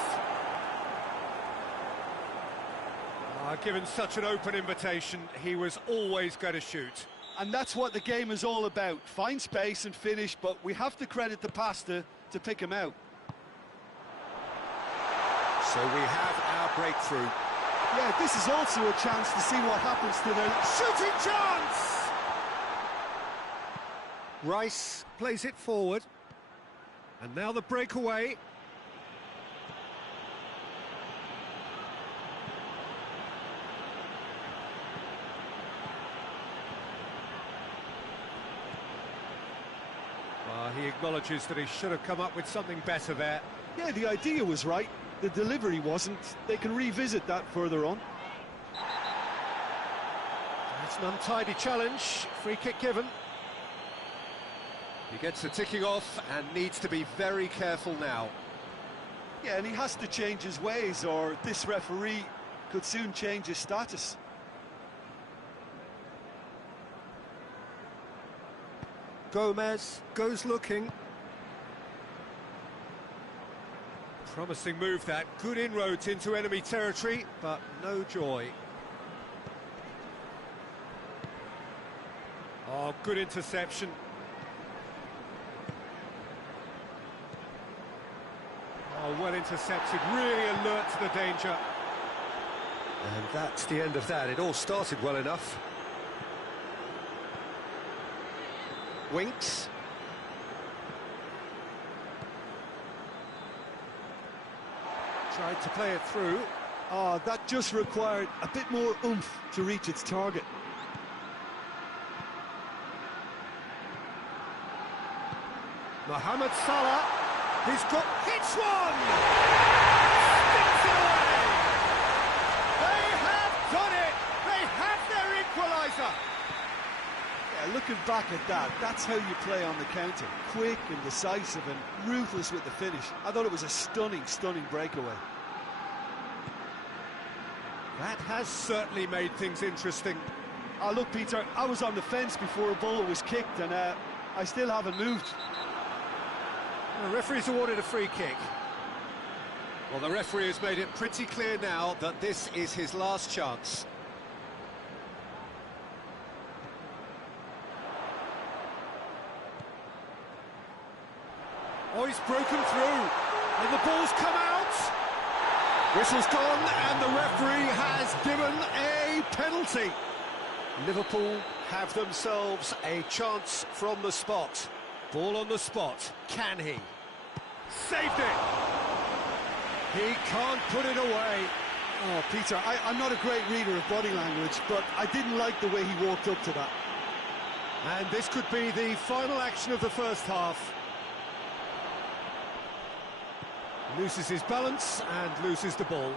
Given such an open invitation, he was always going to shoot. And that's what the game is all about. Find space and finish, but we have to credit the pasta to pick him out. So we have our breakthrough. Yeah, this is also a chance to see what happens to their shooting chance! Rice plays it forward. And now the breakaway. He acknowledges that he should have come up with something better there. Yeah, the idea was right. The delivery wasn't. They can revisit that further on. It's an untidy challenge. Free kick given. He gets the ticking off and needs to be very careful now. Yeah, and he has to change his ways, or this referee could soon change his status. Gomez goes looking. Promising move that. Good inroads into enemy territory, but no joy. Oh, good interception. Oh, well intercepted, really alert to the danger. And that's the end of that. It all started well enough. Winks. Tried to play it through. Oh, that just required a bit more oomph to reach its target. Mohamed Salah, he's got... hits one! Sticks it away! They have done it! They have their equaliser! Yeah, looking back at that, that's how you play on the counter. Quick and decisive and ruthless with the finish. I thought it was a stunning, stunning breakaway. That has certainly made things interesting. Oh, look, Peter, I was on the fence before a ball was kicked, and I still haven't moved. The referee's awarded a free kick. Well, the referee has made it pretty clear now that this is his last chance. Oh, he's broken through, and the ball's come out. Whistle's gone, and the referee has given a penalty. Liverpool have themselves a chance from the spot. Ball on the spot. Can he? Saved it! He can't put it away. Oh, Peter, I'm not a great reader of body language, but I didn't like the way he walked up to that. And this could be the final action of the first half. Loses his balance and loses the ball.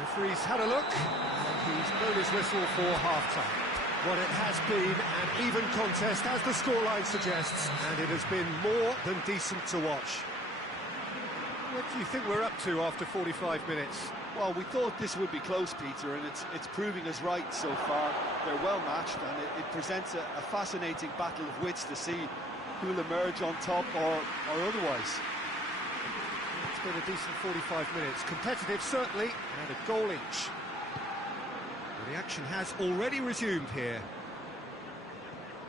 Referee's had a look, and he's blown his whistle for half-time. Well, it has been an even contest, as the scoreline suggests, and it has been more than decent to watch. What do you think we're up to after 45 minutes? Well, we thought this would be close, Peter, and it's proving us right so far. They're well matched, and it presents a fascinating battle of wits to see who'll emerge on top or otherwise. It's been a decent 45 minutes. Competitive, certainly, and a goal each. Well, the action has already resumed here.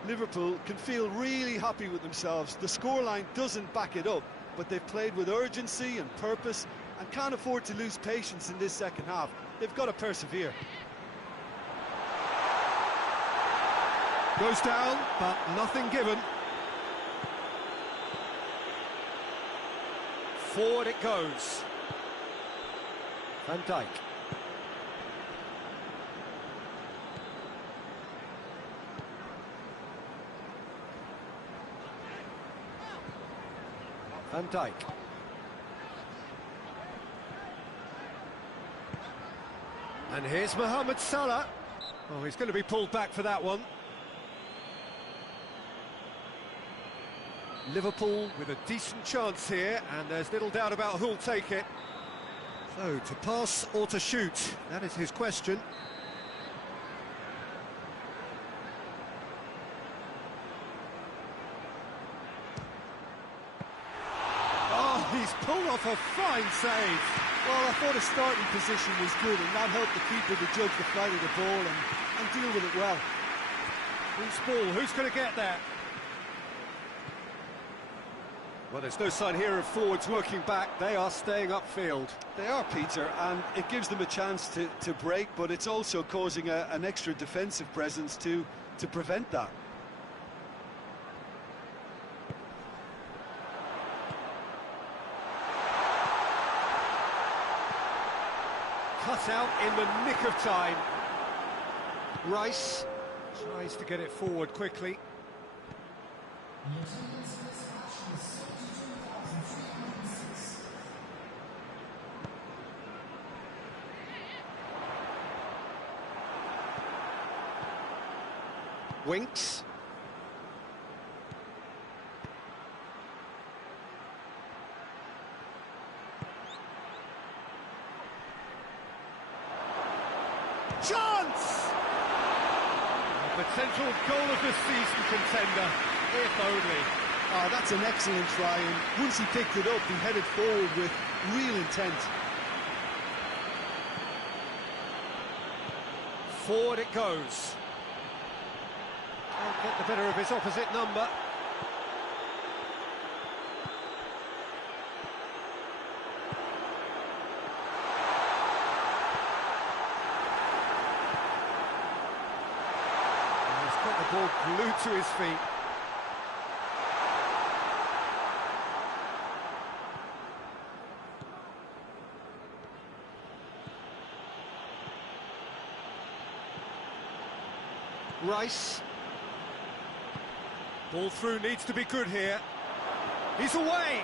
Liverpool can feel really happy with themselves. The scoreline doesn't back it up, but they've played with urgency and purpose and can't afford to lose patience in this second half. They've got to persevere. Goes down, but nothing given. Forward it goes. Van Dijk. Van Dijk. And here's Mohamed Salah. Oh, he's going to be pulled back for that one. Liverpool with a decent chance here, and there's little doubt about who'll take it. So, to pass or to shoot, that is his question. Oh, he's pulled off a fine save. Well, I thought his starting position was good, and that helped the keeper to judge the flight of the ball and deal with it well. Who's ball? Who's going to get that? Well, there's no sign here of forwards working back. They are staying upfield. They are, Peter, and it gives them a chance to break, but it's also causing an extra defensive presence to prevent that. Cut out in the nick of time. Rice tries to get it forward quickly. Winks. Chance! A potential goal of the season contender, if only. Oh, that's an excellent try, and once he picked it up, he headed forward with real intent. Forward it goes. Can't get the better of his opposite number. And he's got the ball glued to his feet. Rice. Ball through needs to be good here. He's away!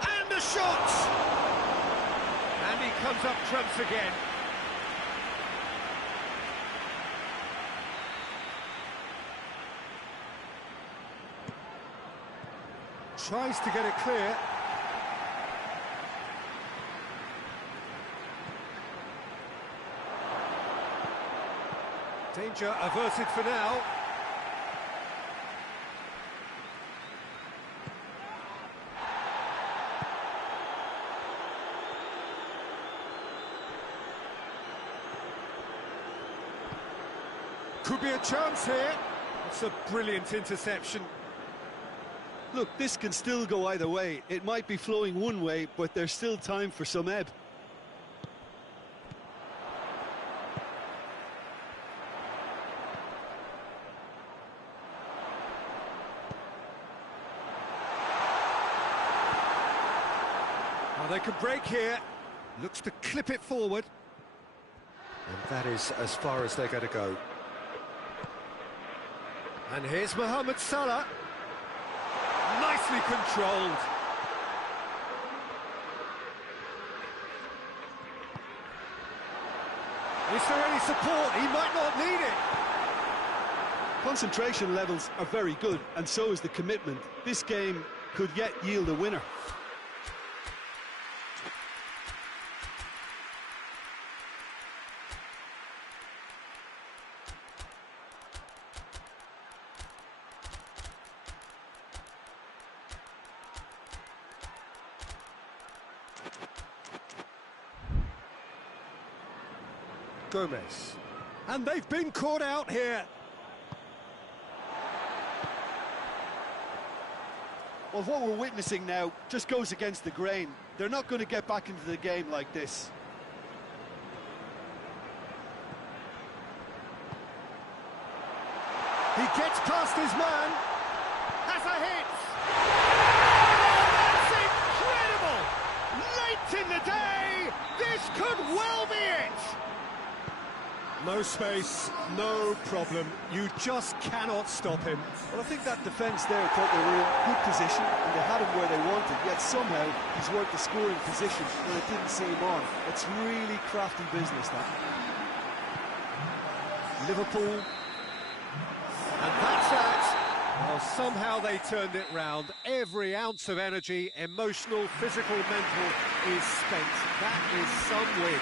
And a shot! And he comes up trumps again. Tries to get it clear. Danger averted for now. Could be a chance here. It's a brilliant interception. Look, this can still go either way. It might be flowing one way, but there's still time for some ebb. Now they can break here. Looks to clip it forward. And that is as far as they're going to go. And here's Mohamed Salah. Nicely controlled. Is there any support? He might not need it. Concentration levels are very good, and so is the commitment. This game could yet yield a winner. Gomez. And they've been caught out here. Well, what we're witnessing now just goes against the grain. They're not going to get back into the game like this. He gets past his man. Has a hit. Oh, that's incredible! Late in the day, this could well be it. No space, no problem. You just cannot stop him. Well, I think that defence there thought they were in good position and they had him where they wanted, yet somehow he's worked the scoring position when it didn't see him on. It's really crafty business, that. Liverpool. And that's that. Well, somehow they turned it round. Every ounce of energy, emotional, physical, mental, is spent. That is some win.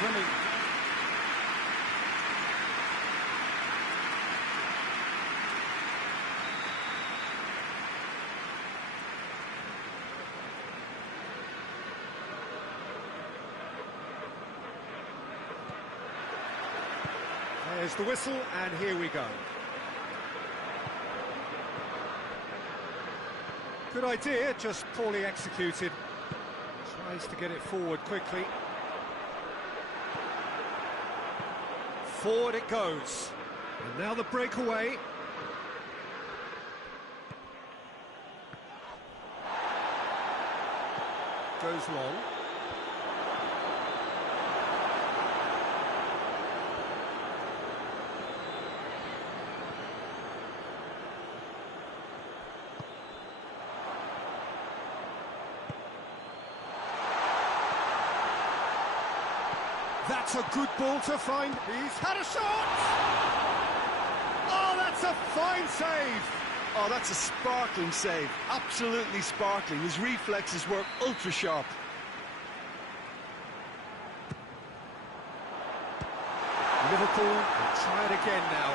Fleming. There's the whistle, and here we go. Good idea, just poorly executed. Tries to get it forward quickly. Forward it goes. And now the breakaway. Goes long. That's a good ball to find. He's had a shot! Oh, that's a fine save! Oh, that's a sparkling save. Absolutely sparkling. His reflexes were ultra sharp. Liverpool will try it again now.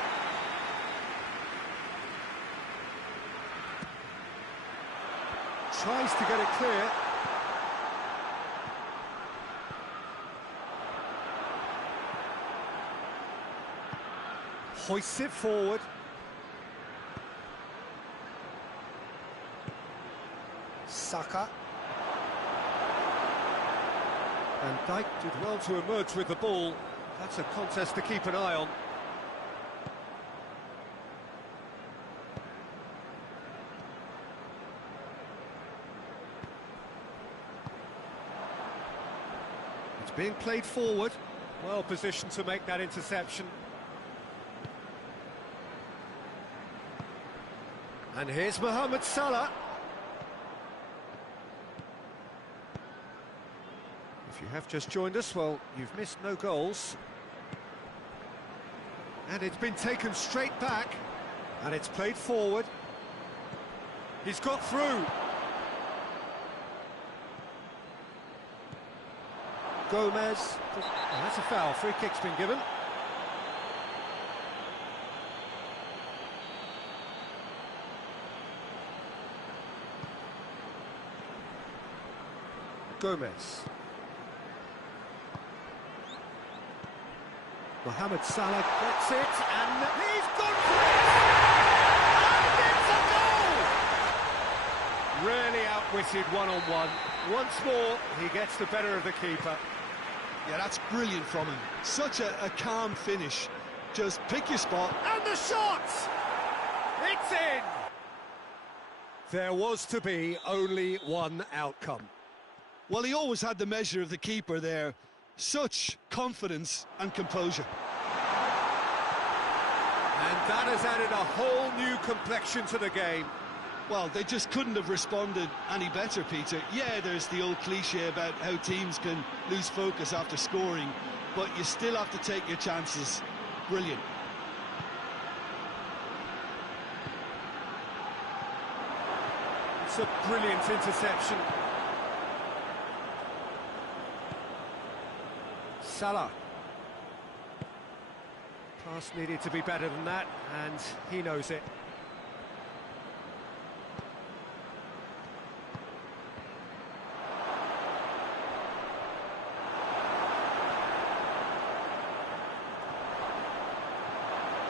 Tries to get it clear. Hoists it forward. Saka. And Dijk did well to emerge with the ball. That's a contest to keep an eye on. It's being played forward. Well positioned to make that interception. And here's Mohamed Salah. If you have just joined us, well, you've missed no goals. And it's been taken straight back, and it's played forward. He's got through. Gomez. Oh, that's a foul. Free kick's been given. Gomez. Mohamed Salah gets it, and he's gone for it! And it's a goal! Really outwitted one-on-one. Once more, he gets the better of the keeper. Yeah, that's brilliant from him. Such a calm finish. Just pick your spot. And the shot! It's in! There was to be only one outcome. Well, he always had the measure of the keeper there. Such confidence and composure. And that has added a whole new complexion to the game. Well, they just couldn't have responded any better, Peter. Yeah, there's the old cliche about how teams can lose focus after scoring, but you still have to take your chances. Brilliant. It's a brilliant interception. Salah. Pass needed to be better than that, and he knows it.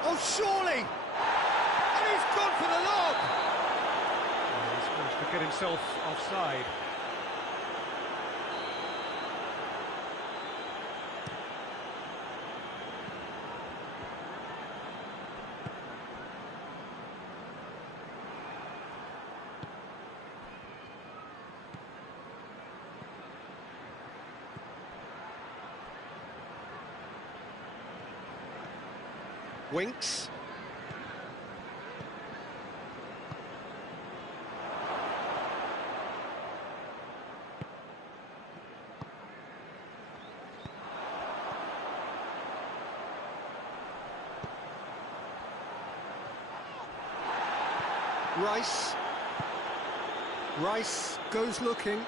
Oh, surely! And he's gone for the lob! He's managed to get himself offside. Winks. Rice. Rice goes looking.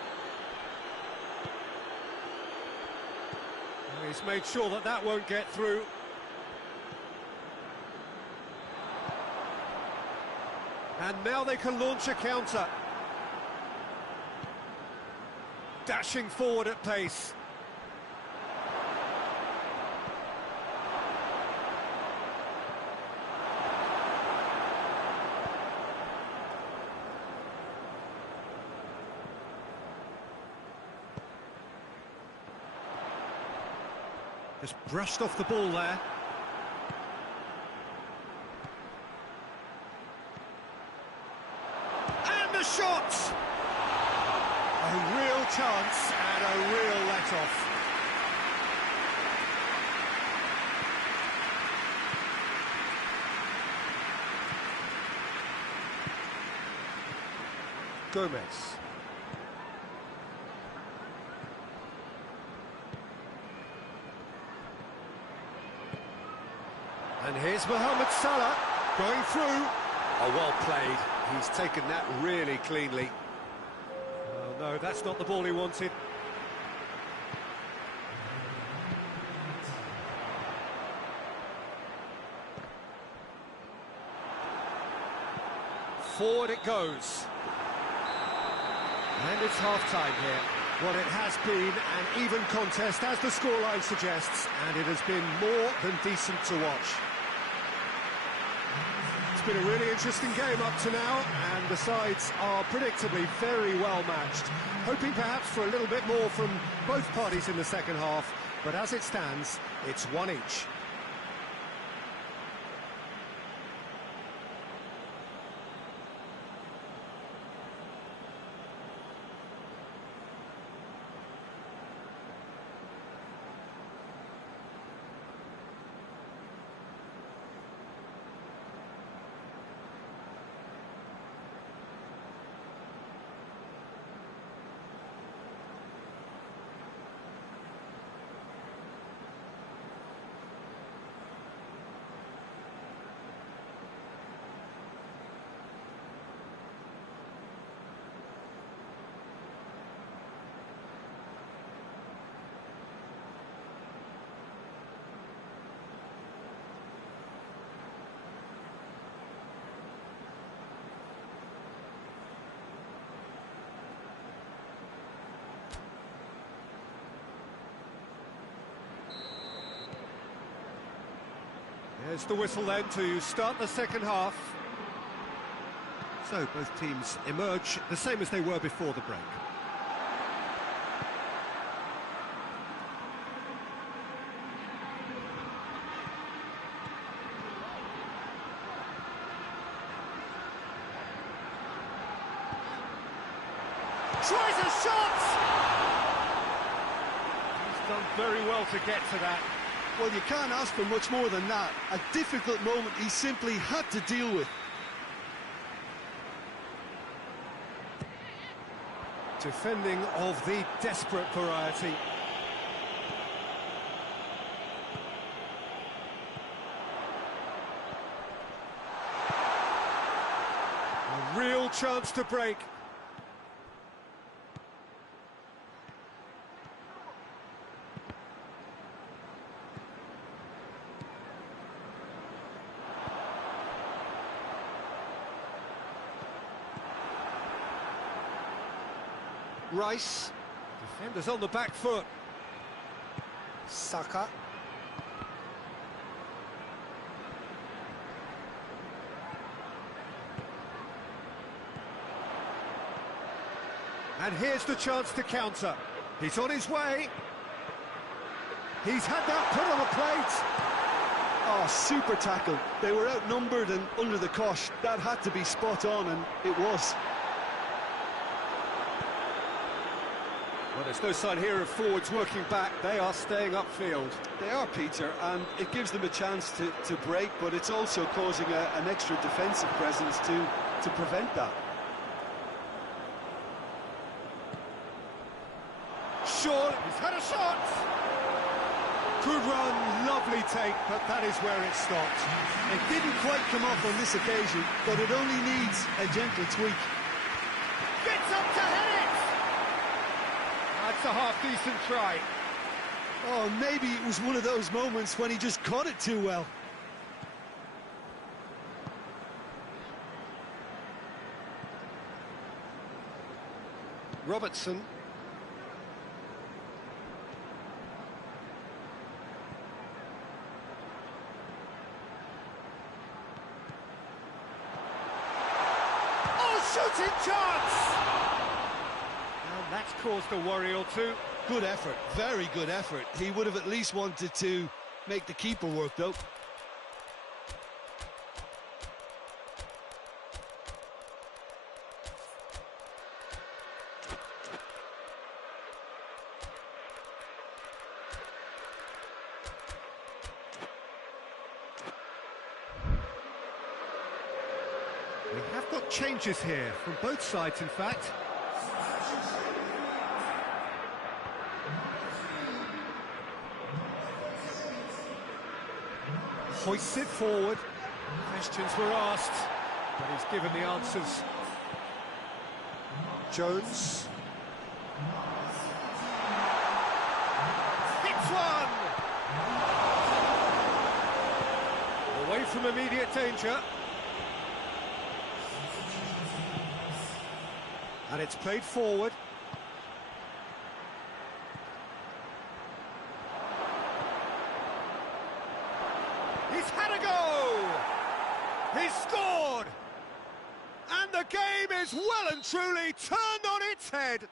He's made sure that that won't get through. And now they can launch a counter. Dashing forward at pace. Just brushed off the ball there. The shot! A real chance and a real let-off. Gomez. And here's Mohamed Salah going through. Oh, well played. He's taken that really cleanly. Oh, no, that's not the ball he wanted. Forward it goes. And it's half-time here. Well, it has been an even contest, as the scoreline suggests, and it has been more than decent to watch. It's been a really interesting game up to now, and the sides are predictably very well matched. Hoping perhaps for a little bit more from both parties in the second half, but as it stands, it's one each. There's the whistle then to start the second half. So both teams emerge the same as they were before the break. Tries a shot! He's done very well to get to that. Well, you can't ask for much more than that. A difficult moment he simply had to deal with. Defending of the desperate variety. A real chance to break. Rice. Defenders on the back foot. Saka. And here's the chance to counter. He's on his way. He's had that put on a plate. Oh, super tackle. They were outnumbered and under the cosh. That had to be spot on, and it was. Well, there's no sign here of forwards working back. They are staying upfield. They are, Peter, and it gives them a chance to break, but it's also causing an extra defensive presence to prevent that. Shaw, he's had a shot! Good run, lovely take, but that is where it stopped. It didn't quite come off on this occasion, but it only needs a gentle tweak. Gets up to head it! That's a half-decent try. Oh, maybe it was one of those moments when he just caught it too well. Robertson. Oh, shooting chance! And that's caused a worry or two. Good effort, very good effort. He would have at least wanted to make the keeper work, though. We have got changes here, from both sides, in fact. Hoists it forward. Questions were asked, but he's given the answers. Jones. Hits one! Away from immediate danger. And it's played forward. He's had a go! He's scored! And the game is well and truly turned on its head.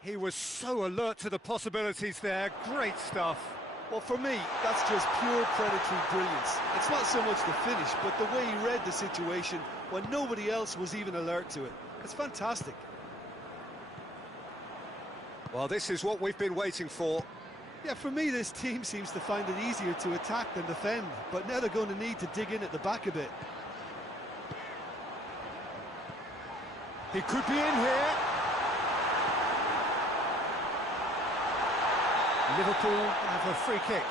He was so alert to the possibilities there. Great stuff. Well, for me, that's just pure predatory brilliance. It's not so much the finish, but the way he read the situation when nobody else was even alert to it. It's fantastic. Well, this is what we've been waiting for. Yeah, for me, this team seems to find it easier to attack than defend, but now they're going to need to dig in at the back a bit. He could be in here. Liverpool have a free kick.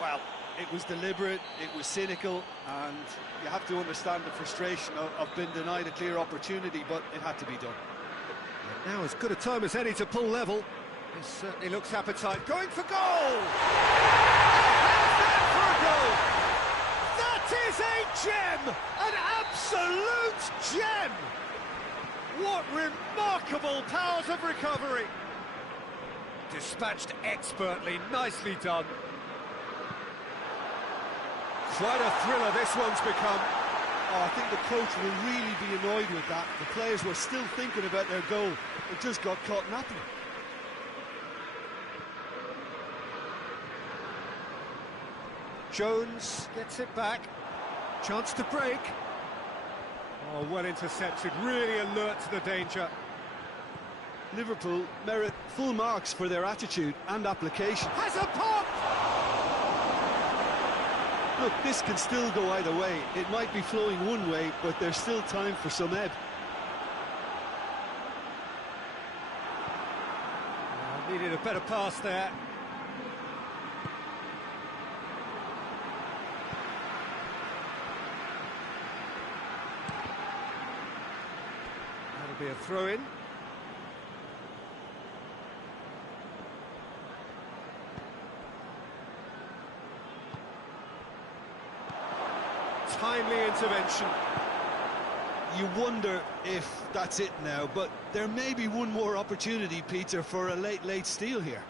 Well, it was deliberate, it was cynical, and you have to understand the frustration of being denied a clear opportunity, but it had to be done. And now as good a time as any to pull level. This certainly looks appetite. Going for goal! How's that for a goal? That is a gem! An absolute gem! What remarkable powers of recovery! Dispatched expertly, nicely done. Quite a thriller this one's become. Oh, I think the coach will really be annoyed with that. The players were still thinking about their goal. It just got caught napping. Jones gets it back. Chance to break. Oh, well intercepted, really alert to the danger. Liverpool merit full marks for their attitude and application. Has a pop! Look, this can still go either way. It might be flowing one way, but there's still time for some ebb. Needed a better pass there. That'll be a throw-in. Timely intervention. You wonder if that's it now, but there may be one more opportunity, Peter, for a late steal here.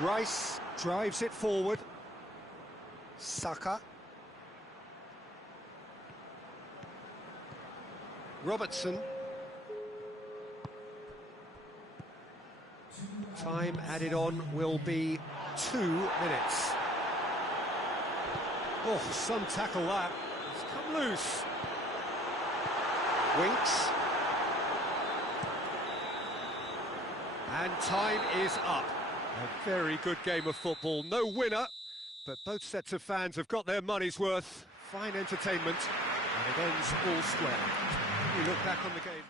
Rice drives it forward. Saka. Robertson. Time added on will be 2 minutes. Oh, some tackle that. It's come loose. Winks. And time is up. A very good game of football. No winner, but both sets of fans have got their money's worth. Fine entertainment, and it ends all square. You look back on the game.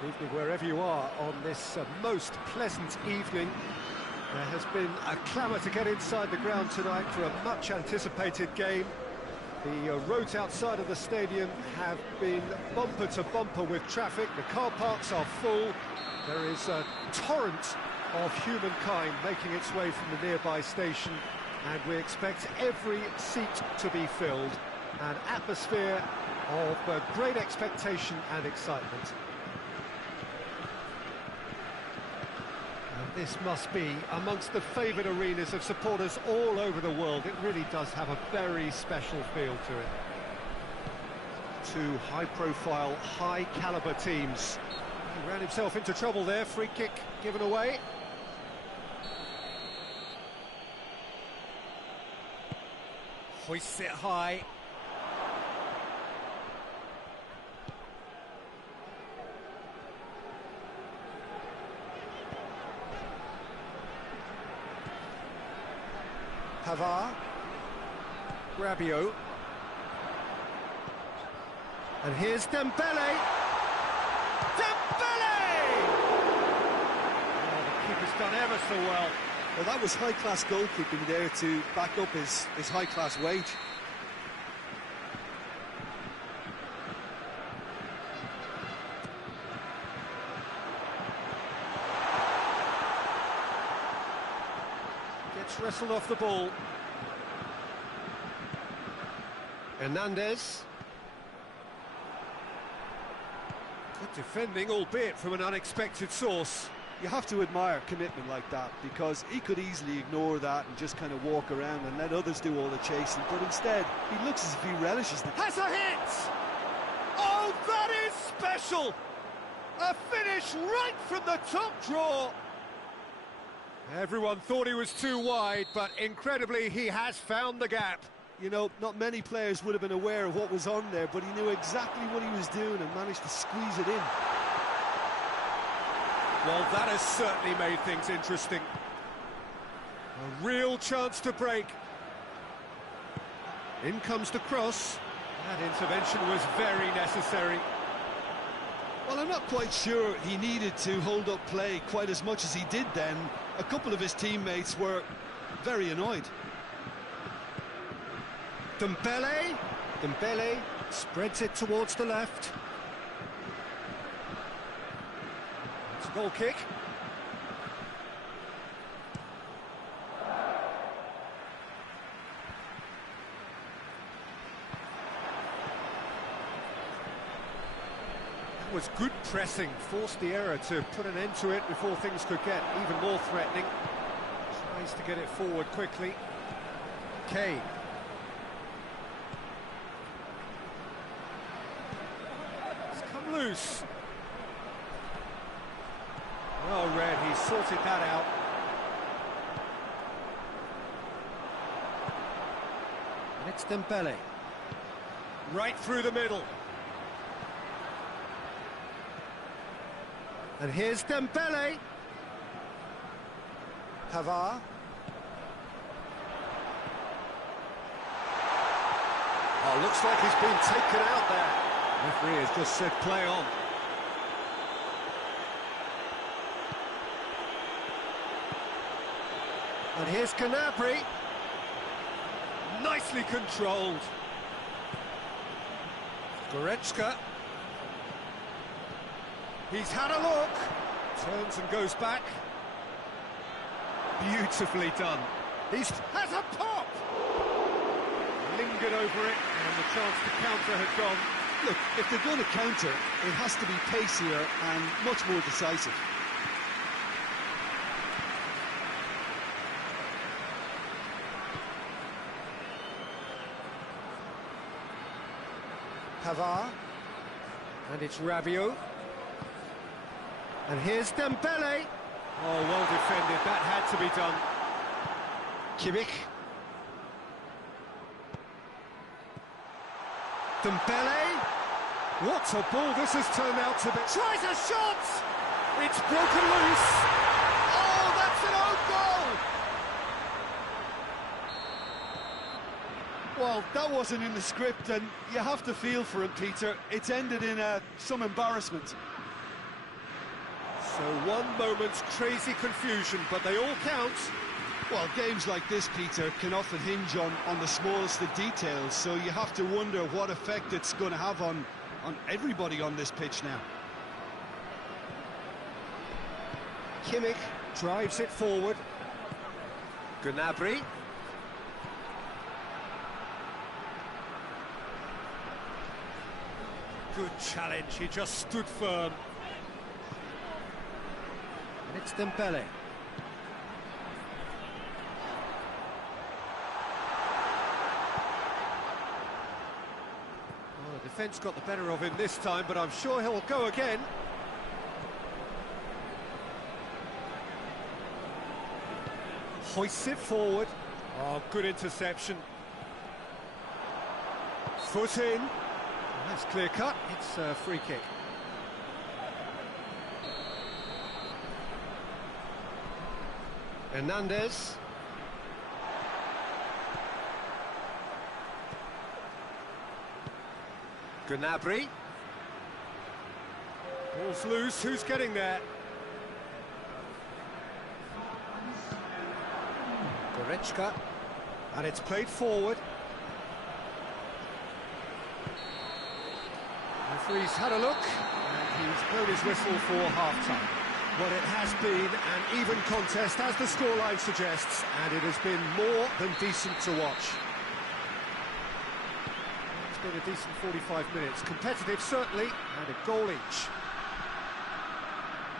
Good evening wherever you are on this most pleasant evening. There has been a clamour to get inside the ground tonight for a much anticipated game. The roads outside of the stadium have been bumper to bumper with traffic. The car parks are full. There is a torrent of humankind making its way from the nearby station, and we expect every seat to be filled. An atmosphere of great expectation and excitement. This must be amongst the favoured arenas of supporters all over the world. It really does have a very special feel to it. Two high-profile, high-caliber teams. He ran himself into trouble there. Free kick given away. Hoists it high. Pavard. Rabiot. And here's Dembele. Dembele! Oh, the keeper's done ever so well. Well, that was high-class goalkeeping there to back up his high-class wage. Gets wrestled off the ball. Hernandez. Good defending, albeit from an unexpected source. You have to admire commitment like that, because he could easily ignore that and just kind of walk around and let others do all the chasing, but instead he looks as if he relishes it. Has a hit! Oh, that is special! A finish right from the top draw! Everyone thought he was too wide, but incredibly he has found the gap. You know, not many players would have been aware of what was on there, but he knew exactly what he was doing and managed to squeeze it in. Well, that has certainly made things interesting. A real chance to break. In comes the cross. That intervention was very necessary. Well, I'm not quite sure he needed to hold up play quite as much as he did then. A couple of his teammates were very annoyed. Dembele. Dembele spreads it towards the left. It's a goal kick. That was good pressing, forced the error to put an end to it before things could get even more threatening. Tries to get it forward quickly. Kane. Loose. Well read, he sorted that out. And it's Dembele. Right through the middle. And here's Dembele. Pavard. Oh, looks like he's been taken out there. Referee has just said play on. And here's Gnabry. Nicely controlled. Goretzka. He's had a look. Turns and goes back. Beautifully done. Has a pop! Lingered over it, and the chance to counter had gone. Look, if they're going to counter, it has to be pacier and much more decisive. Pavard. And it's Rabiot. And here's Dembele. Oh, well defended. That had to be done. Kimmich. Dembele. What a ball this has turned out to be. Tries a shot! It's broken loose. Oh, that's an own goal! Well, that wasn't in the script, and you have to feel for him, Peter. It's ended in some embarrassment. So one moment's crazy confusion, but they all count. Well, games like this, Peter, can often hinge on the smallest of details, so you have to wonder what effect it's going to have on everybody on this pitch now. Kimmich drives it forward. Gnabry. Good challenge, he just stood firm. And it's Dembele. Well, the defence got the better of him this time, but I'm sure he'll go again. Hoists it forward. Oh, good interception. Foot in. That's clear cut. It's a free kick. Hernandez. Gnabry. Ball's loose, who's getting there? Goretzka. And it's played forward. Referee's had a look, and he's blown his whistle for half-time. Well, it has been an even contest, as the scoreline suggests, and it has been more than decent to watch. It's been a decent 45 minutes. Competitive, certainly, and a goal each.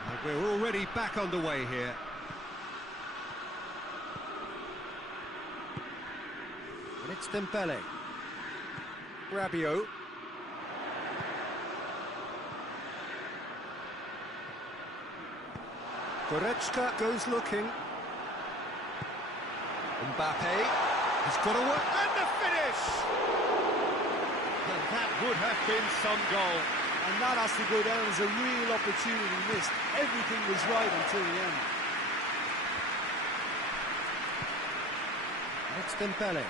And we're already back underway here. And it's Dembele. Rabiot. Goretzka goes looking. Mbappe has got to work, and the finish! And that would have been some goal. And that has to go down as a real opportunity missed. Everything was right until the end. It's Dembele.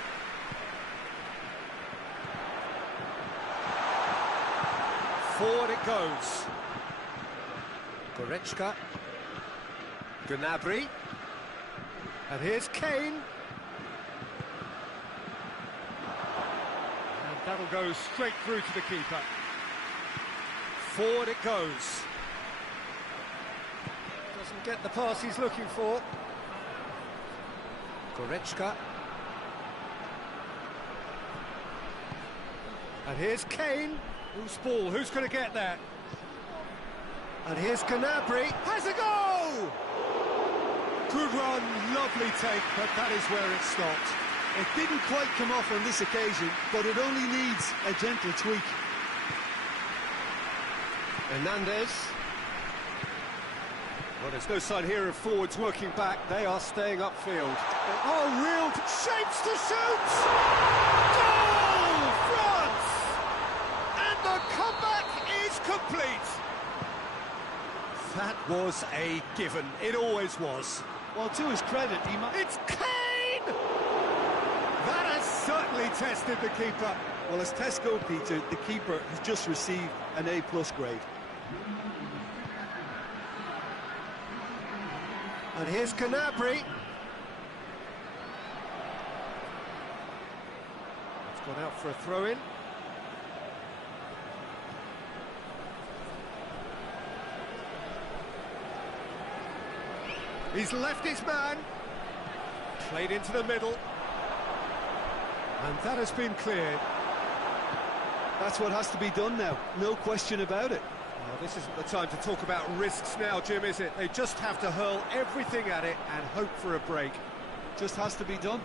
Forward it goes. Goretzka. Gnabry. And here's Kane. And that'll go straight through to the keeper. Forward it goes. Doesn't get the pass he's looking for. Goretzka. And here's Kane. Loose ball, who's going to get there? And here's Gnabry. Has a go! Good run, lovely take, but that is where it stopped. It didn't quite come off on this occasion, but it only needs a gentle tweak. Hernandez. Well, there's no sign here of forwards working back. They are staying upfield. Oh, real shapes to shoot! Goal, France! And the comeback is complete. That was a given. It always was. Well, to his credit, It's Kane! That has certainly tested the keeper. Well, as tests go, Peter, the keeper has just received an A+ grade. And here's Gnabry. It's gone out for a throw-in. He's left his man. Played into the middle. And that has been cleared. That's what has to be done now, no question about it. Well, this isn't the time to talk about risks now, Jim, is it? They just have to hurl everything at it and hope for a break. Just has to be done.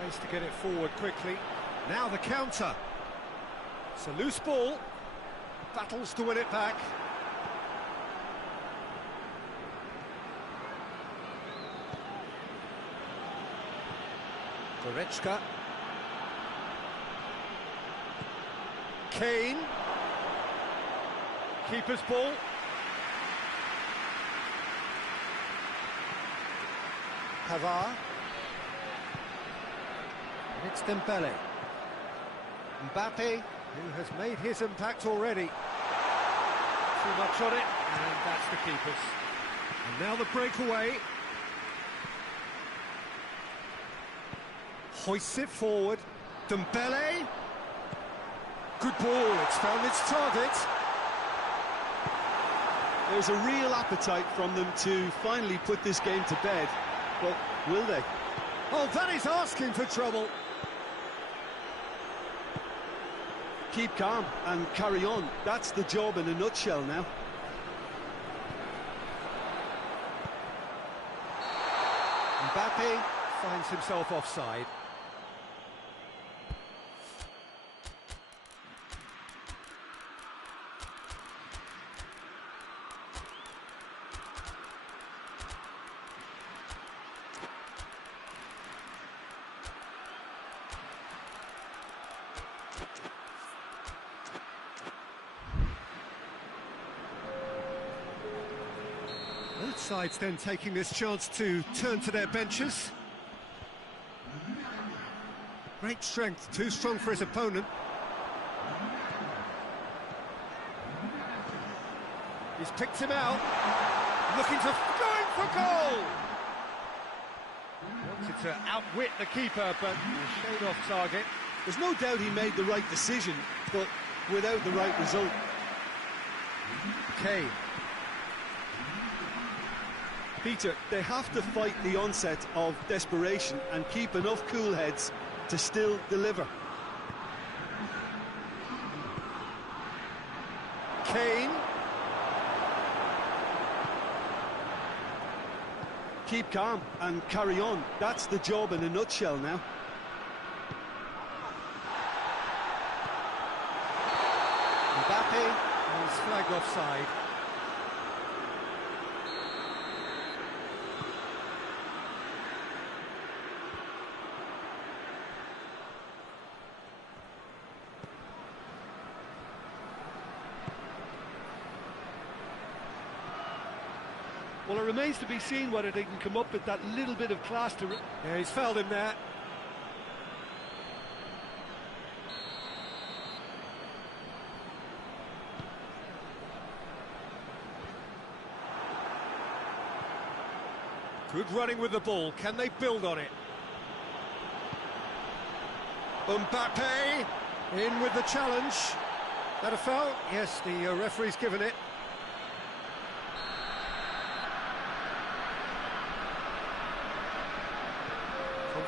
Tries to get it forward quickly. Now the counter. It's a loose ball. Battles to win it back. Goretzka. Kane. Keeper's ball. Pavard. And it's Dembele. Mbappe, who has made his impact already. Too much on it, and that's the keeper's. And now the breakaway. Hoists it forward. Dembele. Good ball, it's found its target. There's a real appetite from them to finally put this game to bed, but will they? Oh, that is asking for trouble. Keep calm and carry on. That's the job in a nutshell now. Mbappe finds himself offside. Both sides then taking this chance to turn to their benches. Great strength, too strong for his opponent. He's picked him out, looking to going for goal! Wanted to outwit the keeper, but shade off target. There's no doubt he made the right decision, but without the right result. Kane. Peter, they have to fight the onset of desperation and keep enough cool heads to still deliver. Kane. Keep calm and carry on. That's the job in a nutshell now. Mbappe is flagged offside. Well, it remains to be seen whether they can come up with that little bit of class to... Yeah, he's fouled him there. Good running with the ball. Can they build on it? Mbappe in with the challenge. That a foul? Yes, the referee's given it.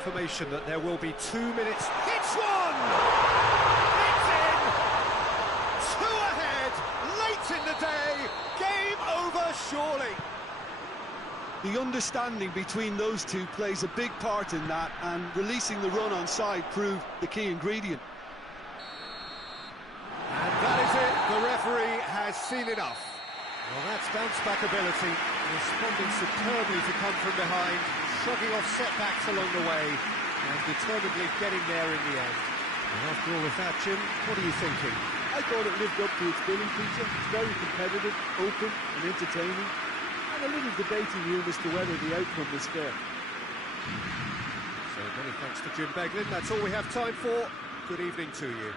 Confirmation that there will be 2 minutes. Hits one! It's in! Two ahead, late in the day. Game over, surely. The understanding between those two plays a big part in that, and releasing the run on side proved the key ingredient. And that is it. The referee has seen enough. Well, that's bounce-back ability, responding superbly to come from behind, shrugging off setbacks along the way, and determinedly getting there in the end. And after all of that, Jim, what are you thinking? I thought it lived up to its billing, Peter. It's very competitive, open and entertaining, and a little debating room as to whether the outcome was fair. So many thanks to Jim Beglin. That's all we have time for. Good evening to you.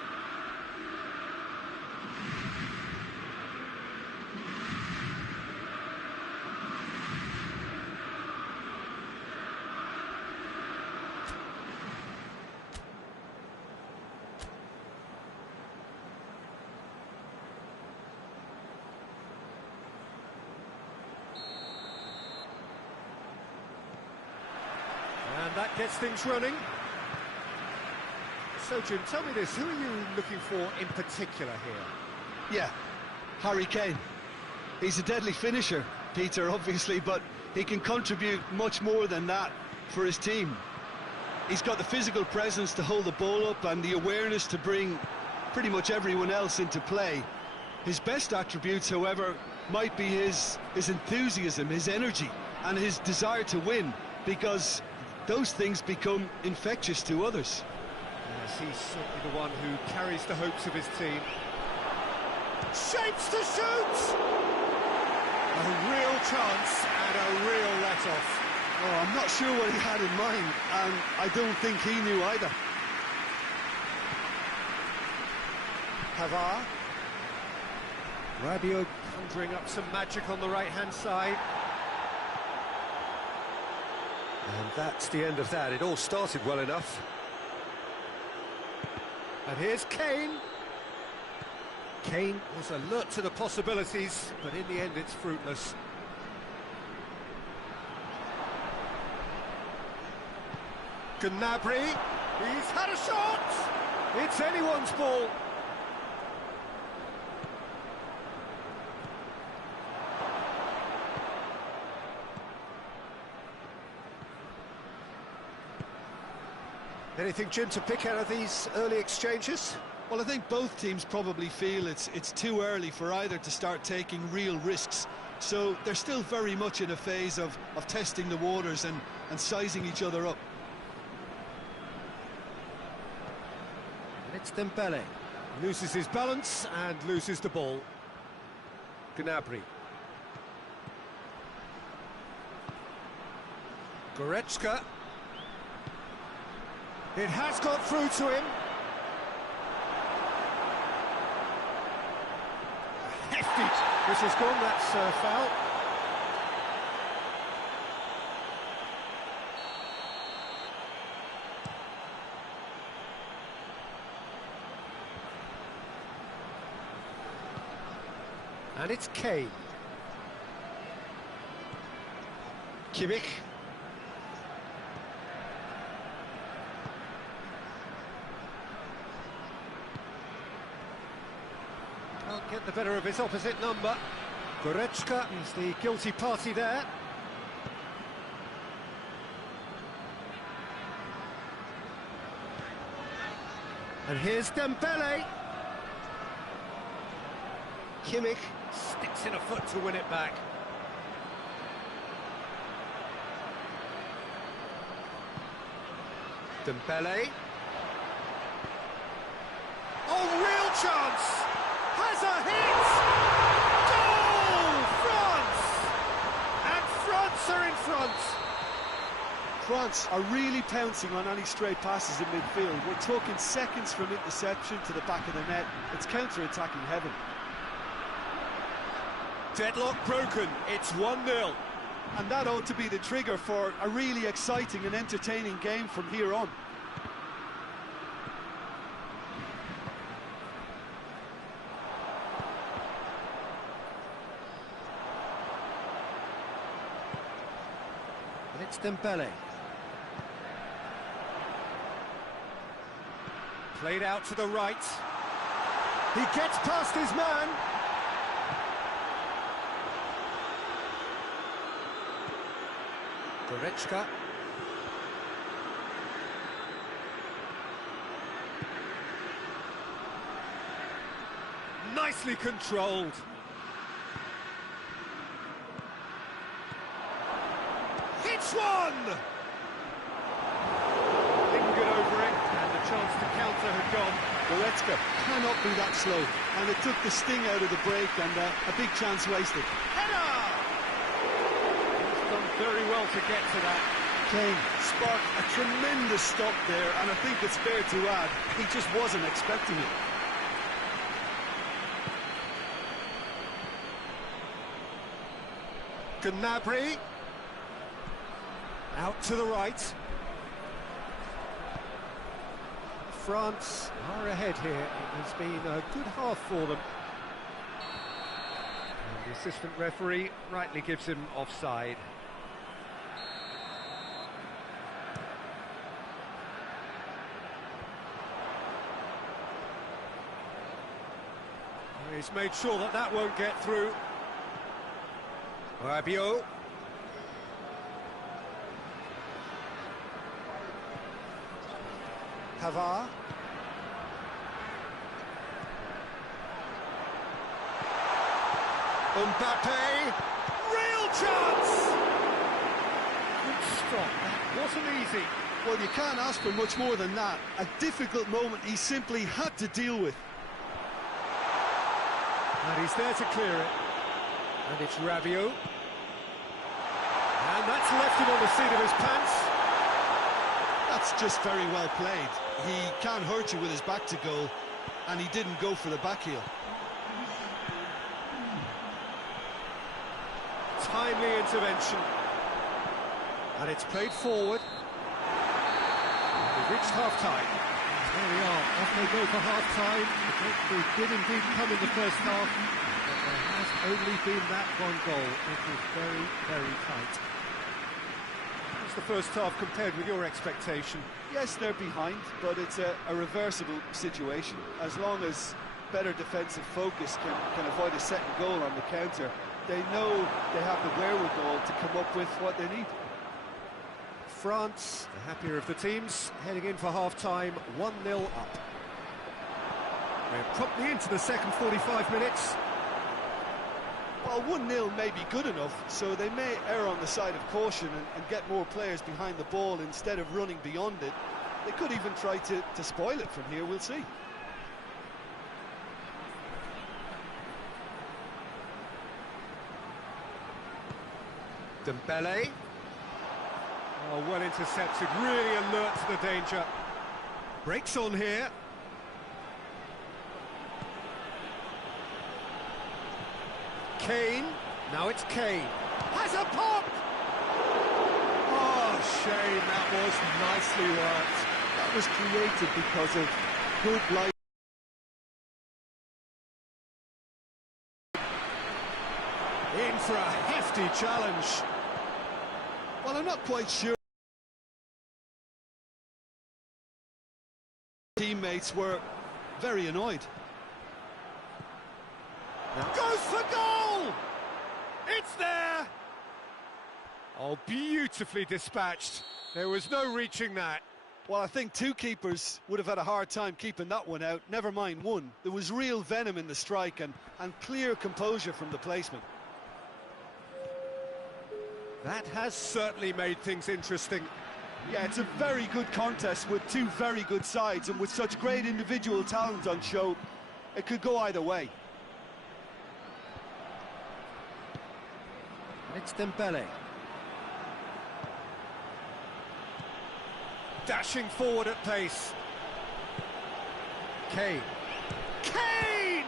And that gets things running. So, Jim, tell me this, who are you looking for in particular here? Yeah, Harry Kane. He's a deadly finisher, Peter, obviously, but he can contribute much more than that for his team. He's got the physical presence to hold the ball up and the awareness to bring pretty much everyone else into play. His best attributes, however, might be his enthusiasm, his energy, and his desire to win, because those things become infectious to others. Yes, he's certainly the one who carries the hopes of his team. Shapes to shoot! A real chance and a real let-off. Oh, I'm not sure what he had in mind, and I don't think he knew either. Pavard. Rabiot conjuring up some magic on the right-hand side. And that's the end of that. It all started well enough. And here's Kane. Kane was alert to the possibilities, but in the end it's fruitless. Gnabry, he's had a shot! It's anyone's ball. Anything, Jim, to pick out of these early exchanges? Well, I think both teams probably feel it's too early for either to start taking real risks. So they're still very much in a phase of testing the waters and sizing each other up. It's Dembele. Loses his balance and loses the ball. Gnabry. Goretzka. It has got through to him. Hefty. This has gone, that's foul. And it's Kane. Kimmich. Can't get the better of his opposite number. Goretzka is the guilty party there. And here's Dembele. Kimmich sticks in a foot to win it back. Dembele. Oh, real chance! Has a hit! Goal! France! And France are in front! France are really pouncing on any stray passes in midfield. We're talking seconds from interception to the back of the net. It's counter-attacking heaven. Deadlock broken, it's 1-0. And that ought to be the trigger for a really exciting and entertaining game from here on. And it's Dembele. Played out to the right. He gets past his man. Goretzka. Nicely controlled. Hits one! Lingered over it, and the chance to counter had gone. Goretzka cannot be that slow, and it took the sting out of the break, and a big chance wasted. Header! He's done very well to get to that. Kane sparked a tremendous stop there, and I think it's fair to add, he just wasn't expecting it. Gnabry. Out to the right. France are ahead here. It has been a good half for them. And the assistant referee rightly gives him offside. He's made sure that that won't get through. Rabiot. Pavard. Mbappe. Real chance! Good stop. That wasn't easy. Well, you can't ask for much more than that. A difficult moment he simply had to deal with. And he's there to clear it. And it's Rabiot. And that's left him on the seat of his pants. That's just very well played. He can't hurt you with his back to goal, and he didn't go for the back heel. Timely intervention. And it's played forward. We've reached half-time. There we are, off they go for half-time. The breakthrough did indeed come in the first half, but there has only been that one goal. It was very, very tight. How's the first half compared with your expectation? Yes, they're behind, but it's a reversible situation. As long as better defensive focus can avoid a second goal on the counter, they know they have the wherewithal to come up with what they need. France, the happier of the teams, heading in for half-time, 1-0 up. We're promptly into the second 45 minutes. Well, 1-0 may be good enough, so they may err on the side of caution and get more players behind the ball instead of running beyond it. They could even try to spoil it from here, we'll see. Dembele. Oh, well intercepted, really alert to the danger. Breaks on here. Kane, now it's Kane. Has a pop! Oh, shame, that was nicely worked. That was created because of good light. In for a hefty challenge. Well, I'm not quite sure. Teammates were very annoyed. Now goes for goal! It's there! Oh, beautifully dispatched. There was no reaching that. Well, I think two keepers would have had a hard time keeping that one out, never mind one. There was real venom in the strike and clear composure from the placement. That has certainly made things interesting. Yeah, it's a very good contest with two very good sides, and with such great individual talent on show, it could go either way. It's Dembele. Dashing forward at pace. Kane. Kane!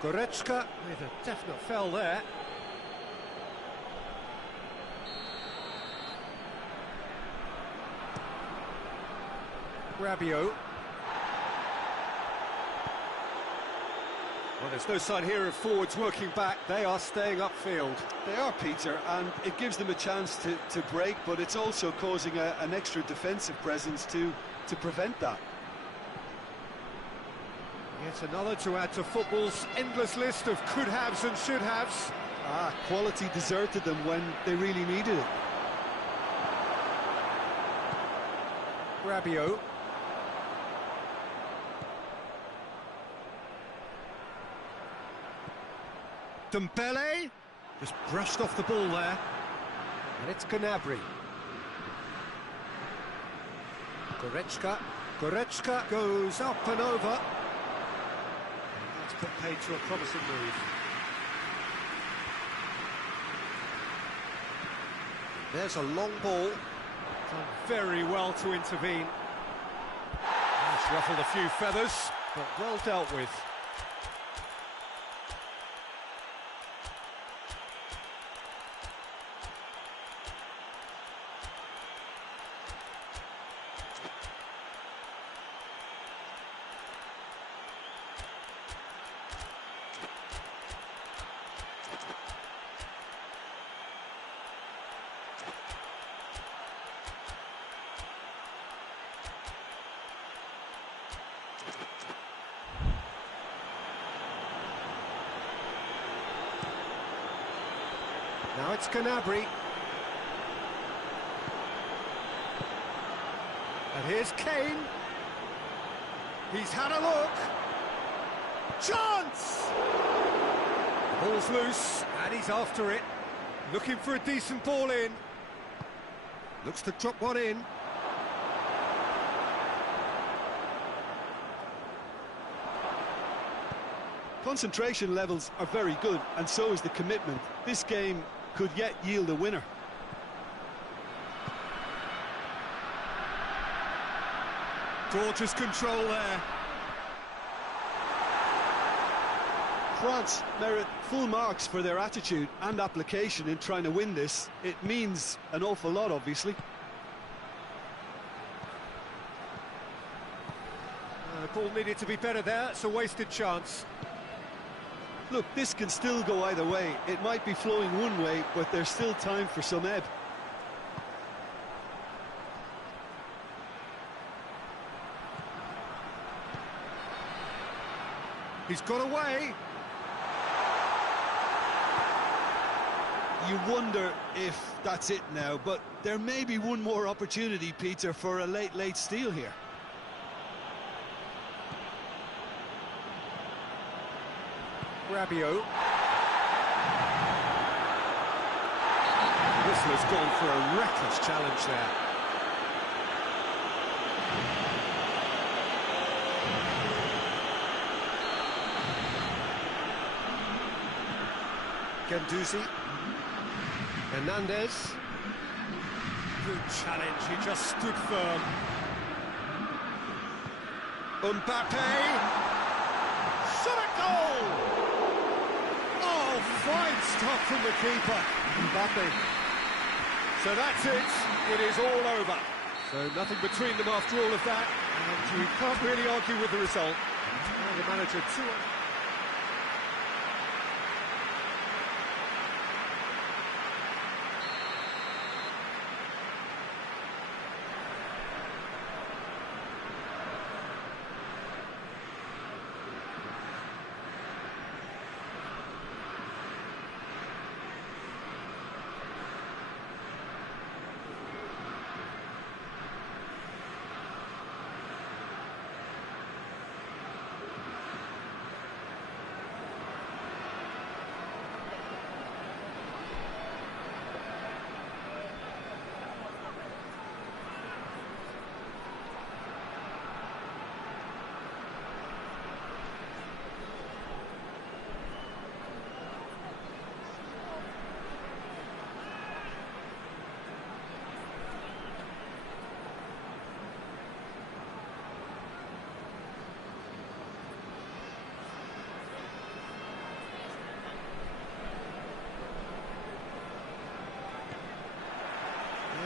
Goretzka with a definite foul there. Rabiot. Well, there's no sign here of forwards working back. They are staying upfield. They are, Peter, and it gives them a chance to break, but it's also causing an extra defensive presence to prevent that. Yet another to add to football's endless list of could-haves and should-haves. Quality deserted them when they really needed it. Rabiot. Dembele just brushed off the ball there. And it's Gnabry. Goretzka. Goretzka goes up and over. That's put paid to a promising move. There's a long ball. Done very well to intervene. It's ruffled a few feathers, but well dealt with. Now it's Gnabry. And here's Kane. He's had a look. Chance! The ball's loose, and he's after it. Looking for a decent ball in. Looks to drop one in. Concentration levels are very good, and so is the commitment. This game could yet yield a winner. Gorgeous control there. France merit full marks for their attitude and application in trying to win this. It means an awful lot, obviously. The ball needed to be better there. It's a wasted chance. Look, this can still go either way. It might be flowing one way, but there's still time for some ebb. He's got away. You wonder if that's it now, but there may be one more opportunity, Peter, for a late steal here. Rabiot. Whistle has gone for a reckless challenge there. Guendouzi. Hernandez. Good challenge, he just stood firm. Mbappe. Shot at goal! Oh, fine stuff from the keeper. Mbappe. So that's it. It is all over. So nothing between them after all of that. And you can't really argue with the result. Now the manager too.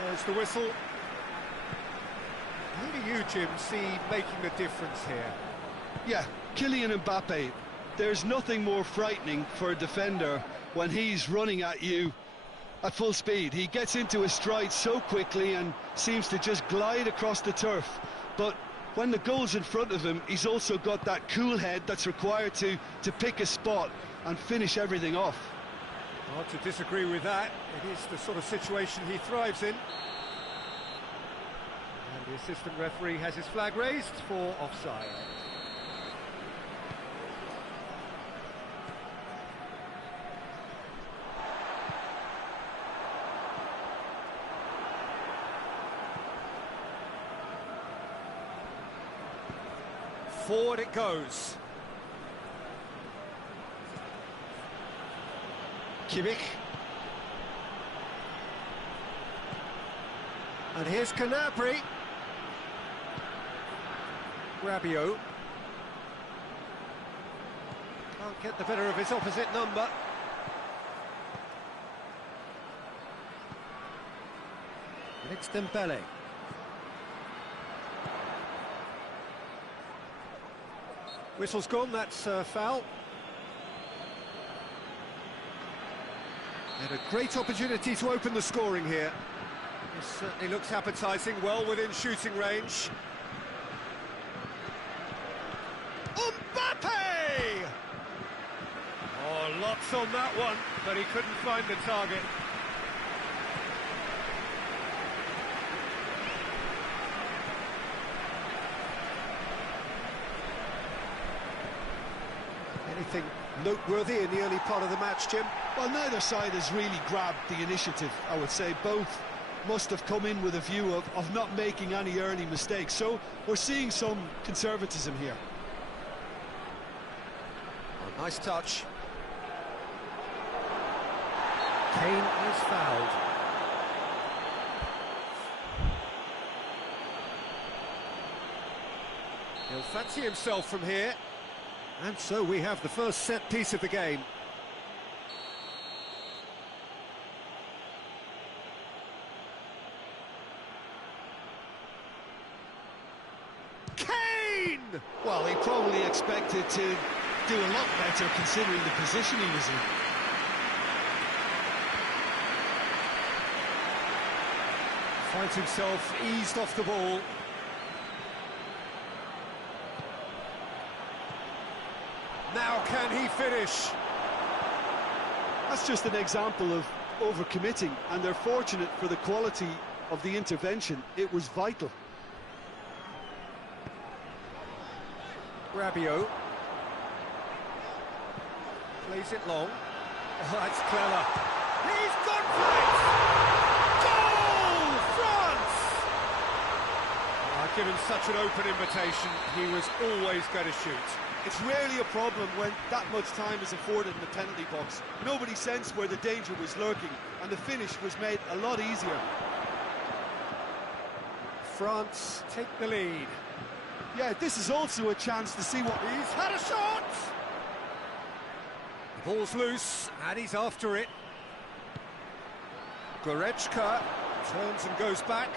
There's the whistle. Who do you, Jim, see making the difference here? Yeah, Kylian Mbappe. There's nothing more frightening for a defender when he's running at you at full speed. He gets into his stride so quickly and seems to just glide across the turf. But when the goal's in front of him, he's also got that cool head that's required to pick a spot and finish everything off. Hard to disagree with that. It is the sort of situation he thrives in. And the assistant referee has his flag raised for offside. Forward it goes. Kimmich. And here's Gnabry. Rabiot. Can't get the better of his opposite number. And it's Dembele. Whistle's gone, that's foul. And a great opportunity to open the scoring here. This certainly looks appetising, well within shooting range. Mbappe! Oh, lots on that one, but he couldn't find the target. Anything noteworthy in the early part of the match, Jim? Well, neither side has really grabbed the initiative, I would say. Both must have come in with a view of not making any early mistakes. So we're seeing some conservatism here. Oh, nice touch. Kane is fouled. He'll fancy himself from here. And so we have the first set piece of the game. Kane! Well, he probably expected to do a lot better considering the position he was in. Finds himself eased off the ball. Now can he finish? That's just an example of overcommitting, and they're fortunate for the quality of the intervention. It was vital. Rabiot. Plays it long. Oh, that's clever. He's gone for it! Goal! France! Given such an open invitation, he was always going to shoot. It's rarely a problem when that much time is afforded in the penalty box. Nobody sensed where the danger was lurking, and the finish was made a lot easier. France take the lead. Yeah, this is also a chance to see what... He's had a shot! The ball's loose, and he's after it. Goretzka turns and goes back.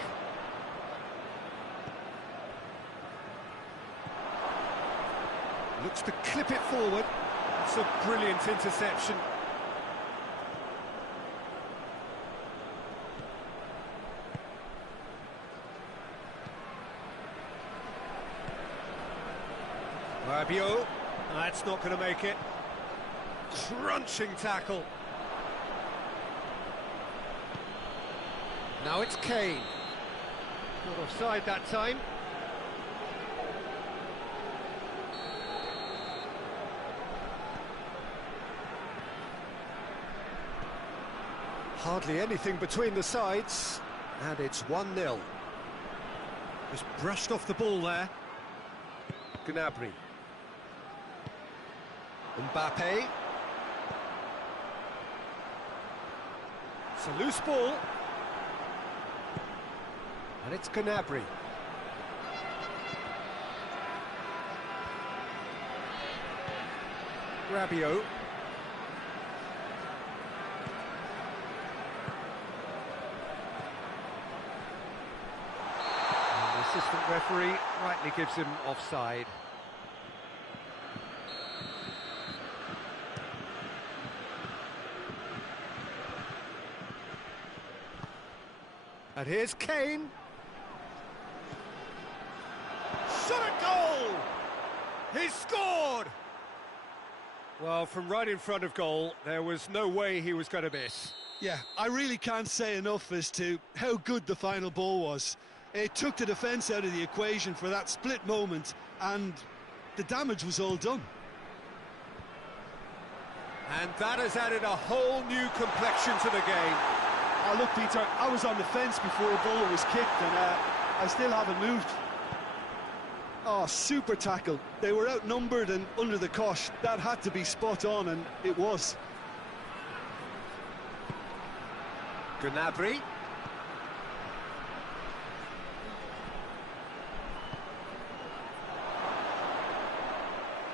Looks to clip it forward. It's a brilliant interception. Rabiot, that's not going to make it. Crunching tackle. Now it's Kane. Not offside that time. Hardly anything between the sides, and it's 1-0. Just brushed off the ball there. Gnabry. Mbappe. It's a loose ball. And it's Gnabry. Rabiot. Assistant referee rightly gives him offside. And here's Kane. Shot a goal! He's scored! Well, from right in front of goal, there was no way he was going to miss. Yeah, I really can't say enough as to how good the final ball was. It took the defence out of the equation for that split moment, and the damage was all done. And that has added a whole new complexion to the game. Oh, look, Peter, I was on the fence before the ball was kicked, and I still haven't moved. Oh, super tackle. They were outnumbered and under the cosh. That had to be spot on, and it was. Gnabry.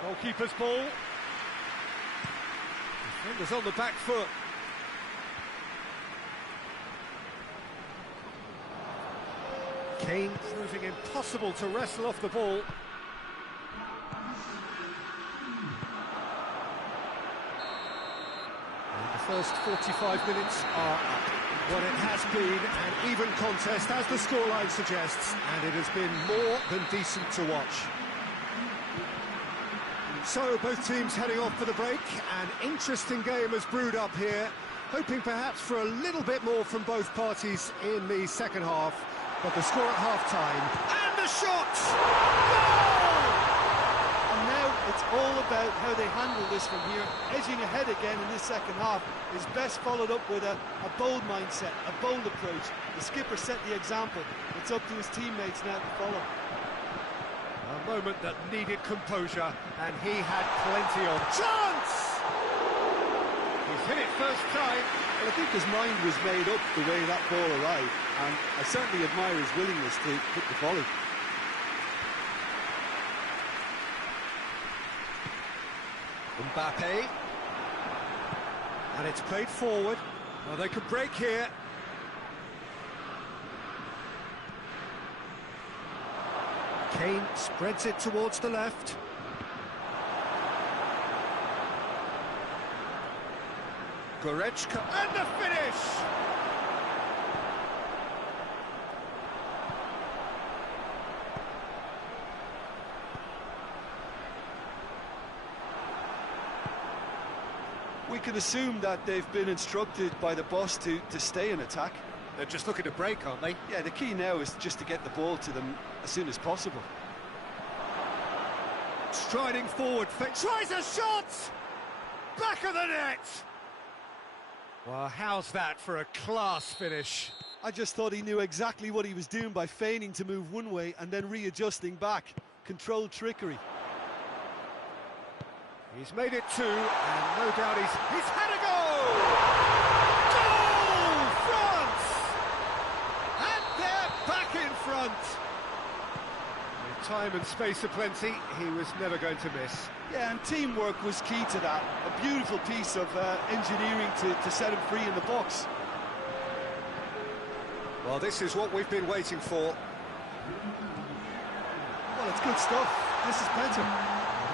Goalkeeper's ball. Defender's on the back foot. Kane proving impossible to wrestle off the ball. And the first 45 minutes are up. What it has been an even contest, as the scoreline suggests, and it has been more than decent to watch. So, both teams heading off for the break. An interesting game has brewed up here, hoping perhaps for a little bit more from both parties in the second half. But the score at half-time, and the shot! Goal! And now it's all about how they handle this from here. Edging ahead again in this second half is best followed up with a bold mindset, a bold approach. The skipper set the example. It's up to his teammates now to follow. A moment that needed composure, and he had plenty of chance! He's hit it first time. Well, I think his mind was made up the way that ball arrived, and I certainly admire his willingness to hit the volley. Mbappe. And it's played forward. Well, they could break here. Kane spreads it towards the left. Goretzka, and the finish! We can assume that they've been instructed by the boss to stay in attack. They're just looking to break, aren't they? Yeah, the key now is just to get the ball to them as soon as possible. Striding forward, tries a shot! back of the net! Well, how's that for a class finish? I just thought he knew exactly what he was doing by feigning to move one way and then readjusting back. Controlled trickery. He's made it two, and no doubt he's had a goal! Goal! France! And they're back in front! With time and space aplenty, he was never going to miss. Yeah, and teamwork was key to that. A beautiful piece of engineering to set him free in the box. Well, this is what we've been waiting for. Well, it's good stuff. This is better.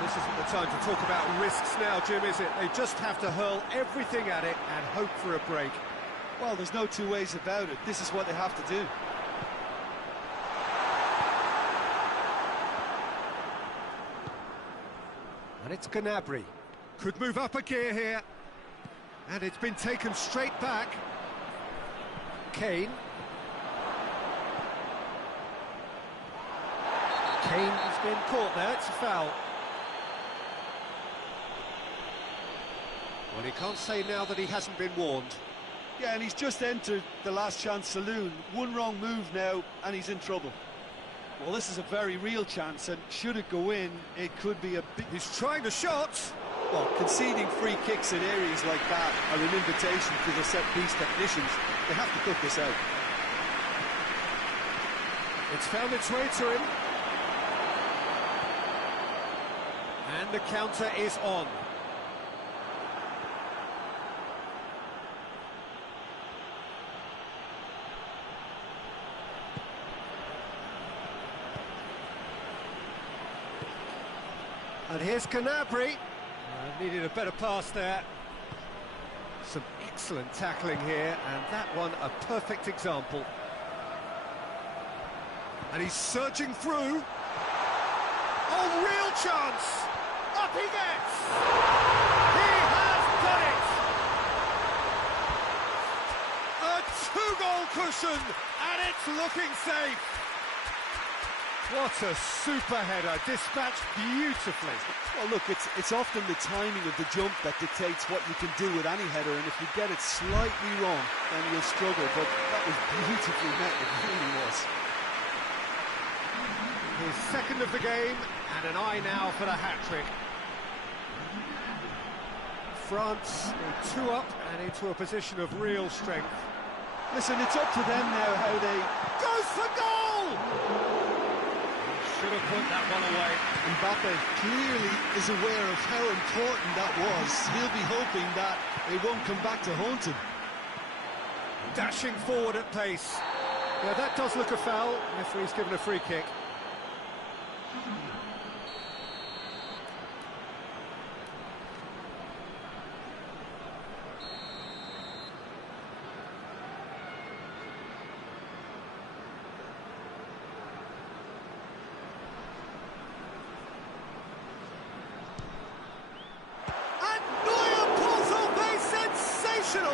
This isn't the time to talk about risks now, Jim, is it? They just have to hurl everything at it and hope for a break. Well, there's no two ways about it. This is what they have to do. And it's Gnabry. Could move up a gear here. And it's been taken straight back. Kane. Kane has been caught there, it's a foul. Well, he can't say now that he hasn't been warned. Yeah, and he's just entered the last chance saloon. One wrong move now, and he's in trouble. Well, this is a very real chance, and should it go in, it could be a big... He's trying the shot! Well, conceding free kicks in areas like that are an invitation to the set-piece technicians. They have to cut this out. It's found its way to him. And the counter is on. And here's Gnabry. Needed a better pass there. Some excellent tackling here, and that one a perfect example. And he's surging through. Oh, real chance! Up he gets! He has done it! A two-goal cushion, and it's looking safe. What a super header, dispatched beautifully. Well, look, it's often the timing of the jump that dictates what you can do with any header, and if you get it slightly wrong, then you'll struggle, but that was beautifully met, it really was. His second of the game, and an eye now for the hat-trick. France two up and into a position of real strength. Listen, it's up to them now how they... Goes for goal! Should have put that one away. Mbappe clearly is aware of how important that was. He'll be hoping that it won't come back to haunt him. Dashing forward at pace. Yeah, that does look a foul. Referee's given a free kick.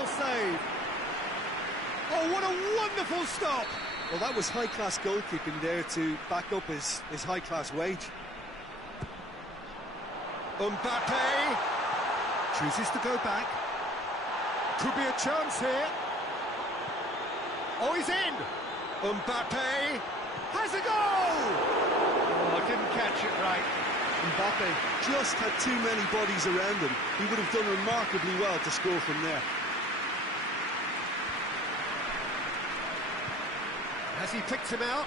Save. Oh, what a wonderful stop! Well, that was high-class goalkeeping there to back up his high-class wage. Mbappe chooses to go back. Could be a chance here. Oh, he's in! Mbappe has a goal! Oh, didn't catch it right. Mbappe just had too many bodies around him. He would have done remarkably well to score from there. Has he picked him out?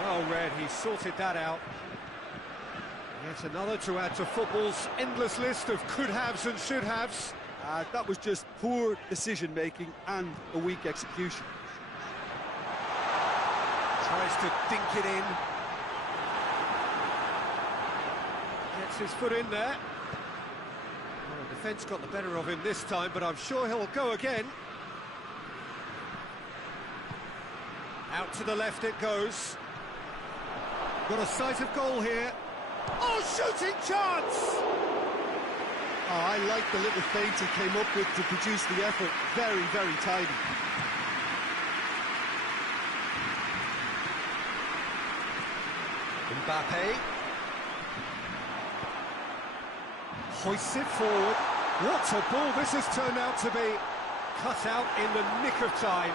Well read, he sorted that out. Yet another to add to football's endless list of could-haves and should-haves. That was just poor decision-making and a weak execution. Tries to dink it in. Gets his foot in there. Well, the defence got the better of him this time, but I'm sure he'll go again. Out to the left it goes. Got a sight of goal here. Oh, shooting chance! Oh, I like the little feint he came up with to produce the effort. Very, very tidy. Mbappe hoists it forward. What a ball this has turned out to be. Cut out in the nick of time.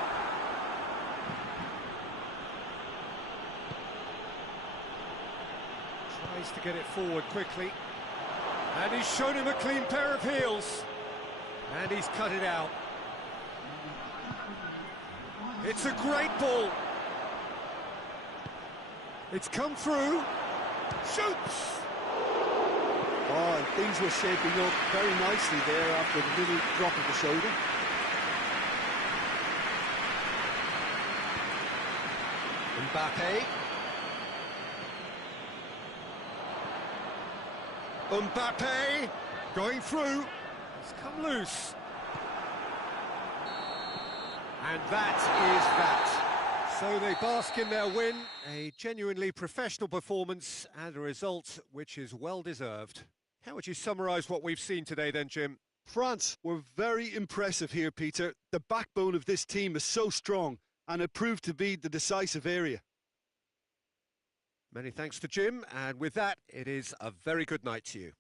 Tries to get it forward quickly. And he's shown him a clean pair of heels. And he's cut it out. It's a great ball. It's come through. Shoots! Oh, and things were shaping up very nicely there after the little drop of the shoulder. Mbappe. Mbappe going through. It's come loose. And that is that. So they bask in their win, a genuinely professional performance and a result which is well deserved. How would you summarise what we've seen today then, Jim? France were very impressive here, Peter. The backbone of this team is so strong, and it proved to be the decisive area. Many thanks to Jim, and with that, it is a very good night to you.